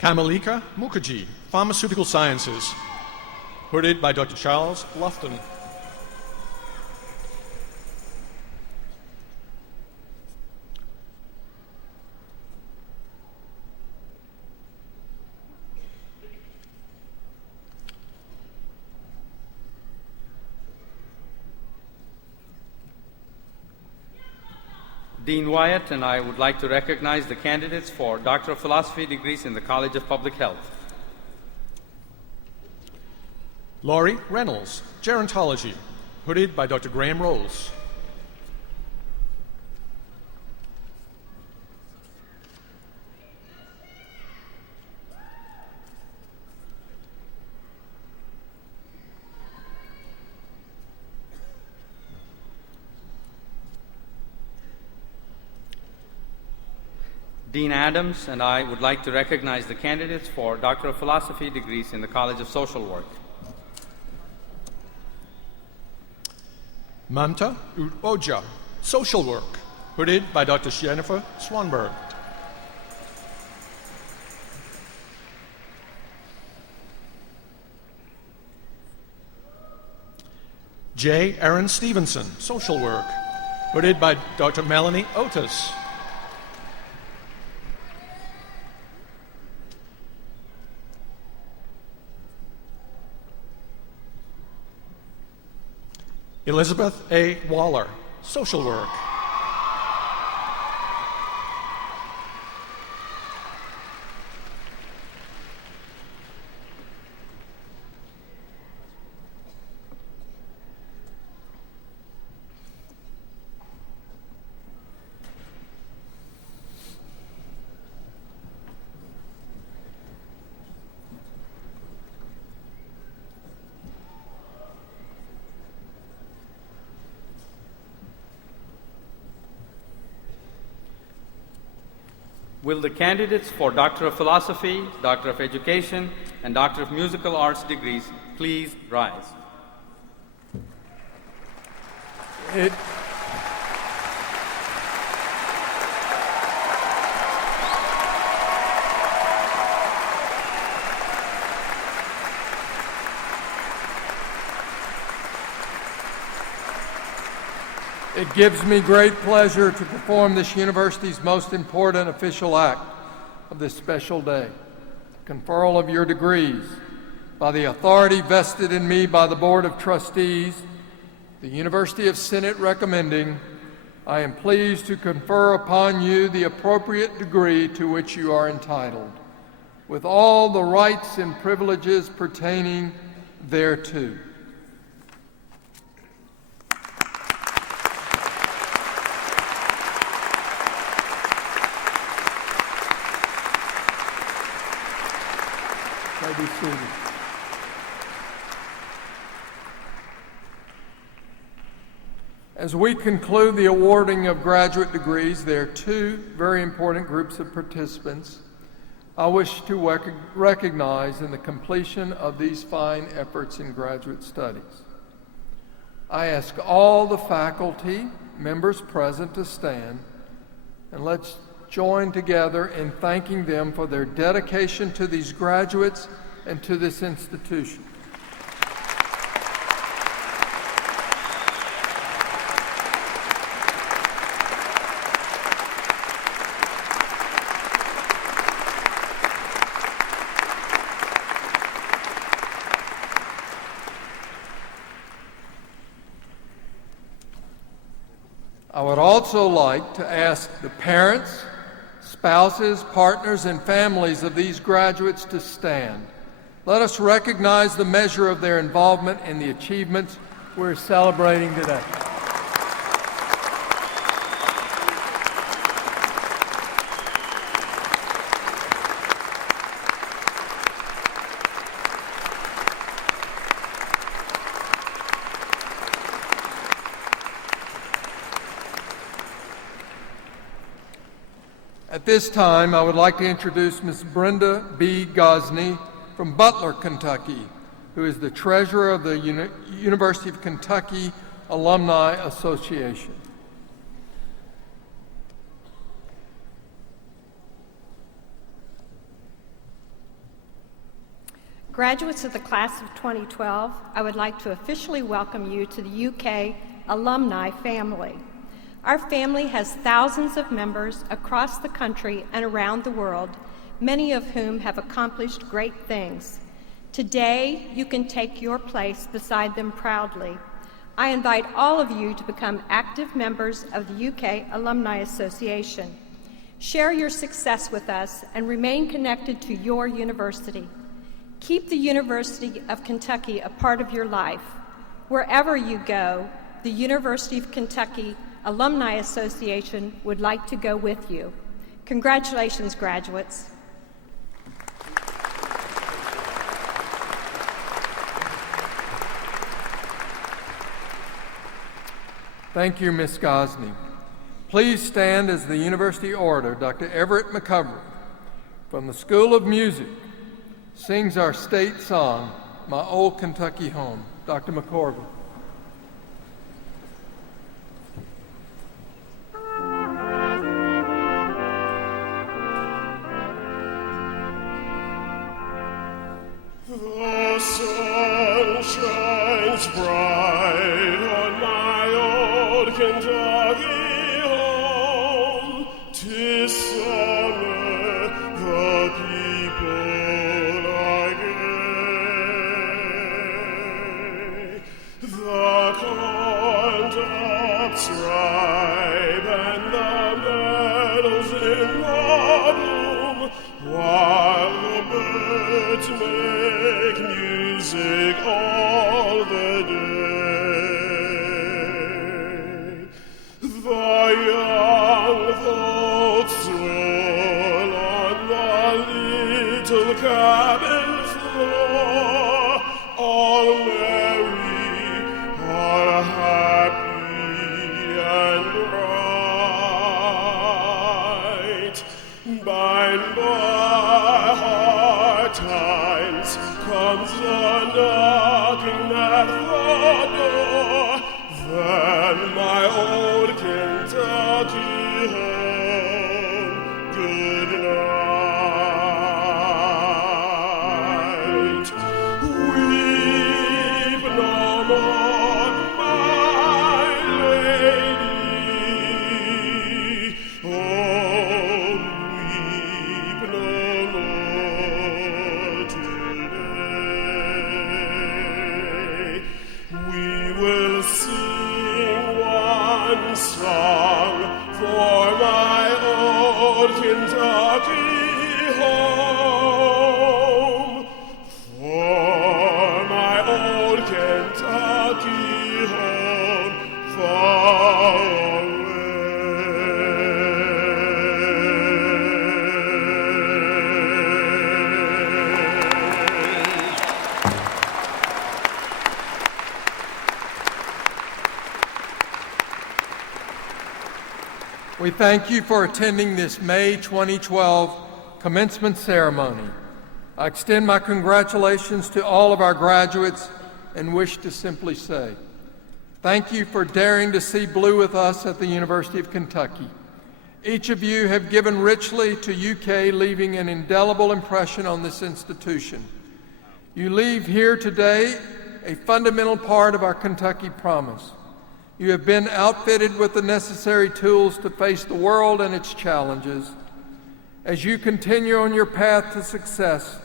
Kamalika Mukherjee, Pharmaceutical Sciences, hooded by Dr. Charles Lofton. Dean Wyatt and I would like to recognize the candidates for Doctor of Philosophy degrees in the College of Public Health. Laurie Reynolds, Gerontology, hooded by Dr. Graham Rolls. Dean Adams and I would like to recognize the candidates for Doctor of Philosophy degrees in the College of Social Work. Mamta Oja, Social Work, hooded by Dr. Jennifer Swanberg. J. Aaron Stevenson, Social Work, hooded by Dr. Melanie Otis. Elizabeth A. Waller, Social Work. Will the candidates for Doctor of Philosophy, Doctor of Education, and Doctor of Musical Arts degrees please rise? It gives me great pleasure to perform this university's most important official act of this special day, the conferral of your degrees. By the authority vested in me by the Board of Trustees, the University of Senate recommending, I am pleased to confer upon you the appropriate degree to which you are entitled, with all the rights and privileges pertaining thereto. Be seated. As we conclude the awarding of graduate degrees, there are two very important groups of participants. I wish to recognize in the completion of these fine efforts in graduate studies. I ask all the faculty members present to stand, and let's join together in thanking them for their dedication to these graduates and to this institution. I would also like to ask the parents, spouses, partners, and families of these graduates to stand. Let us recognize the measure of their involvement in the achievements we're celebrating today. At this time, I would like to introduce Ms. Brenda B. Gosney from Butler, Kentucky, who is the treasurer of the University of Kentucky Alumni Association. Graduates of the class of 2012, I would like to officially welcome you to the UK Alumni family. Our family has thousands of members across the country and around the world, many of whom have accomplished great things. Today, you can take your place beside them proudly. I invite all of you to become active members of the UK Alumni Association. Share your success with us and remain connected to your university. Keep the University of Kentucky a part of your life. Wherever you go, the University of Kentucky Alumni Association would like to go with you. Congratulations, graduates. Thank you, Ms. Gosney. Please stand as the University Orator, Dr. Everett McCovery, from the School of Music, sings our state song, My Old Kentucky Home. Dr. McCovery. The sun shines bright on my old Kentucky home. 'Tis summer, the people are gay. The corn tops ripe and the meadows in bloom, while the birds make music all the day. The young folks roll on the little cabin floor, all merry, all happy and bright. By and by, hard times comes a knocking at the door, then my old Kentucky home, good night. Weep no more, my lady, oh, weep no more today. We will sing one song for my old Kentucky home, for my old Kentucky home, far We thank you for attending this May 2012 Commencement Ceremony. I extend my congratulations to all of our graduates and wish to simply say, thank you for daring to see blue with us at the University of Kentucky. Each of you have given richly to UK, leaving an indelible impression on this institution. You leave here today a fundamental part of our Kentucky promise. You have been outfitted with the necessary tools to face the world and its challenges. As you continue on your path to success,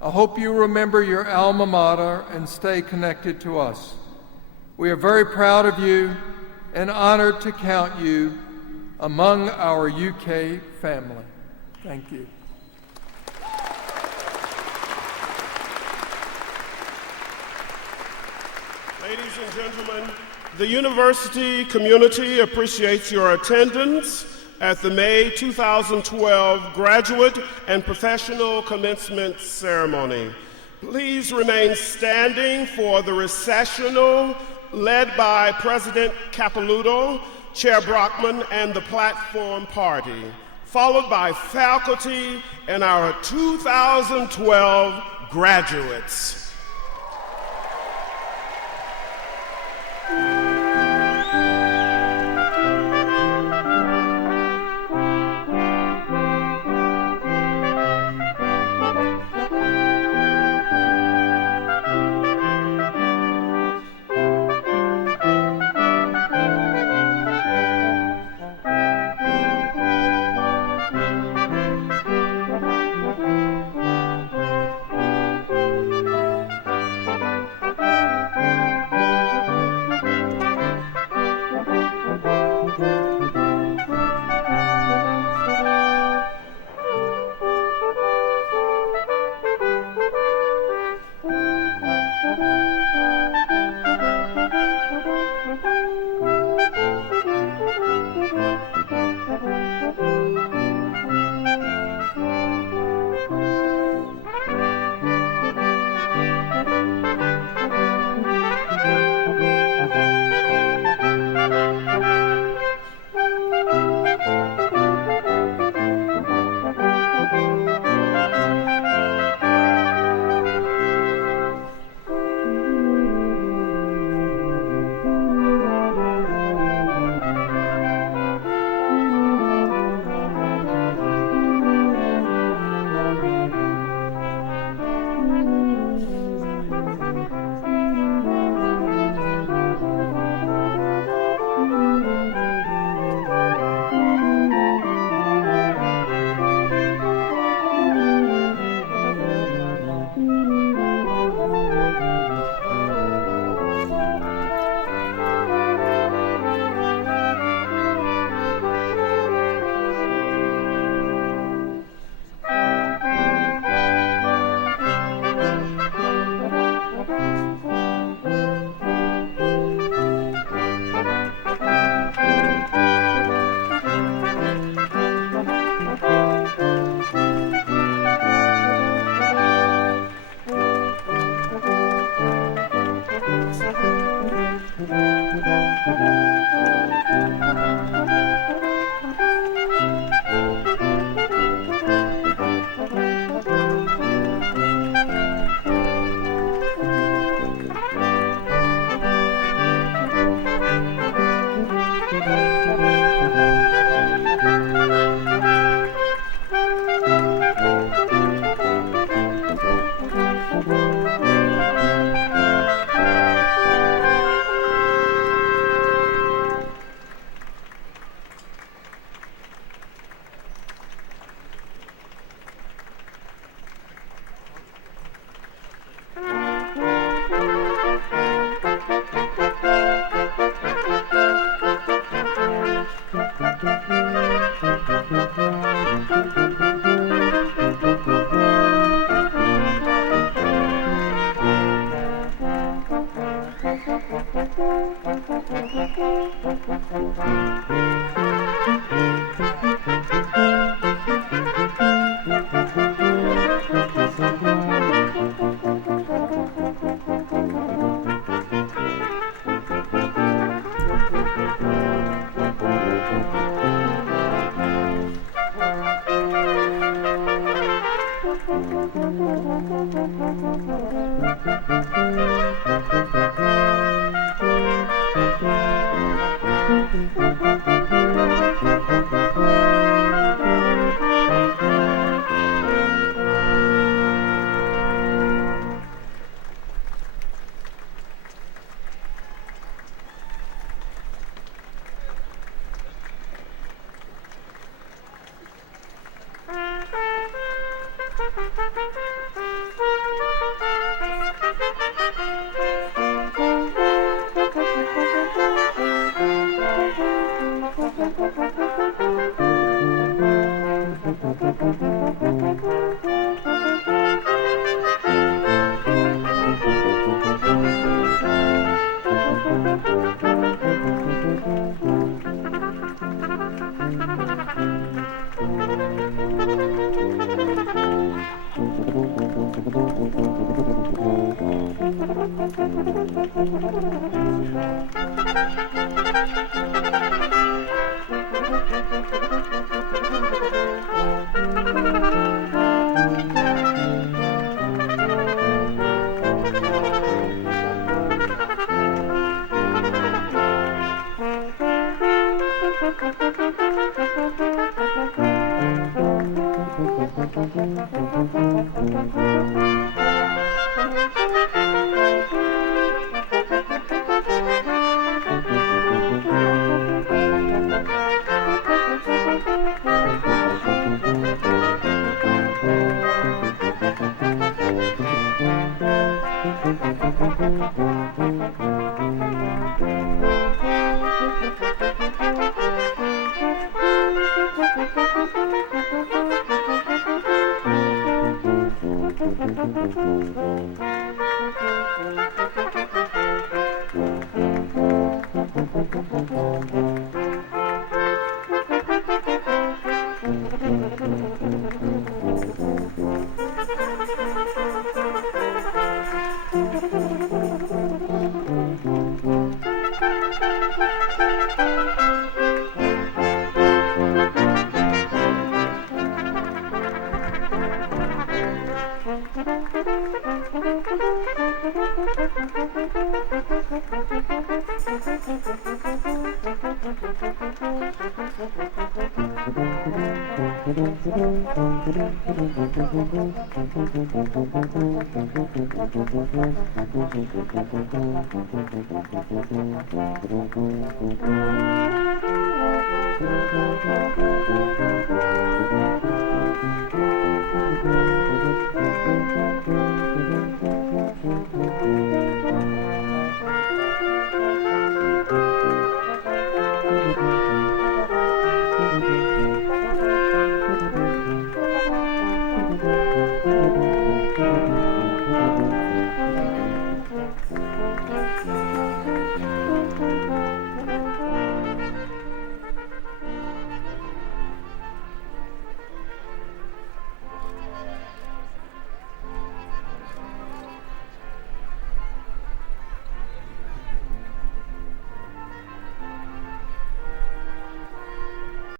I hope you remember your alma mater and stay connected to us. We are very proud of you and honored to count you among our UK family. Thank you. Ladies and gentlemen, the university community appreciates your attendance at the May 2012 Graduate and Professional Commencement Ceremony. Please remain standing for the recessional led by President Capilouto, Chair Brockman, and the Platform Party, followed by faculty and our 2012 graduates.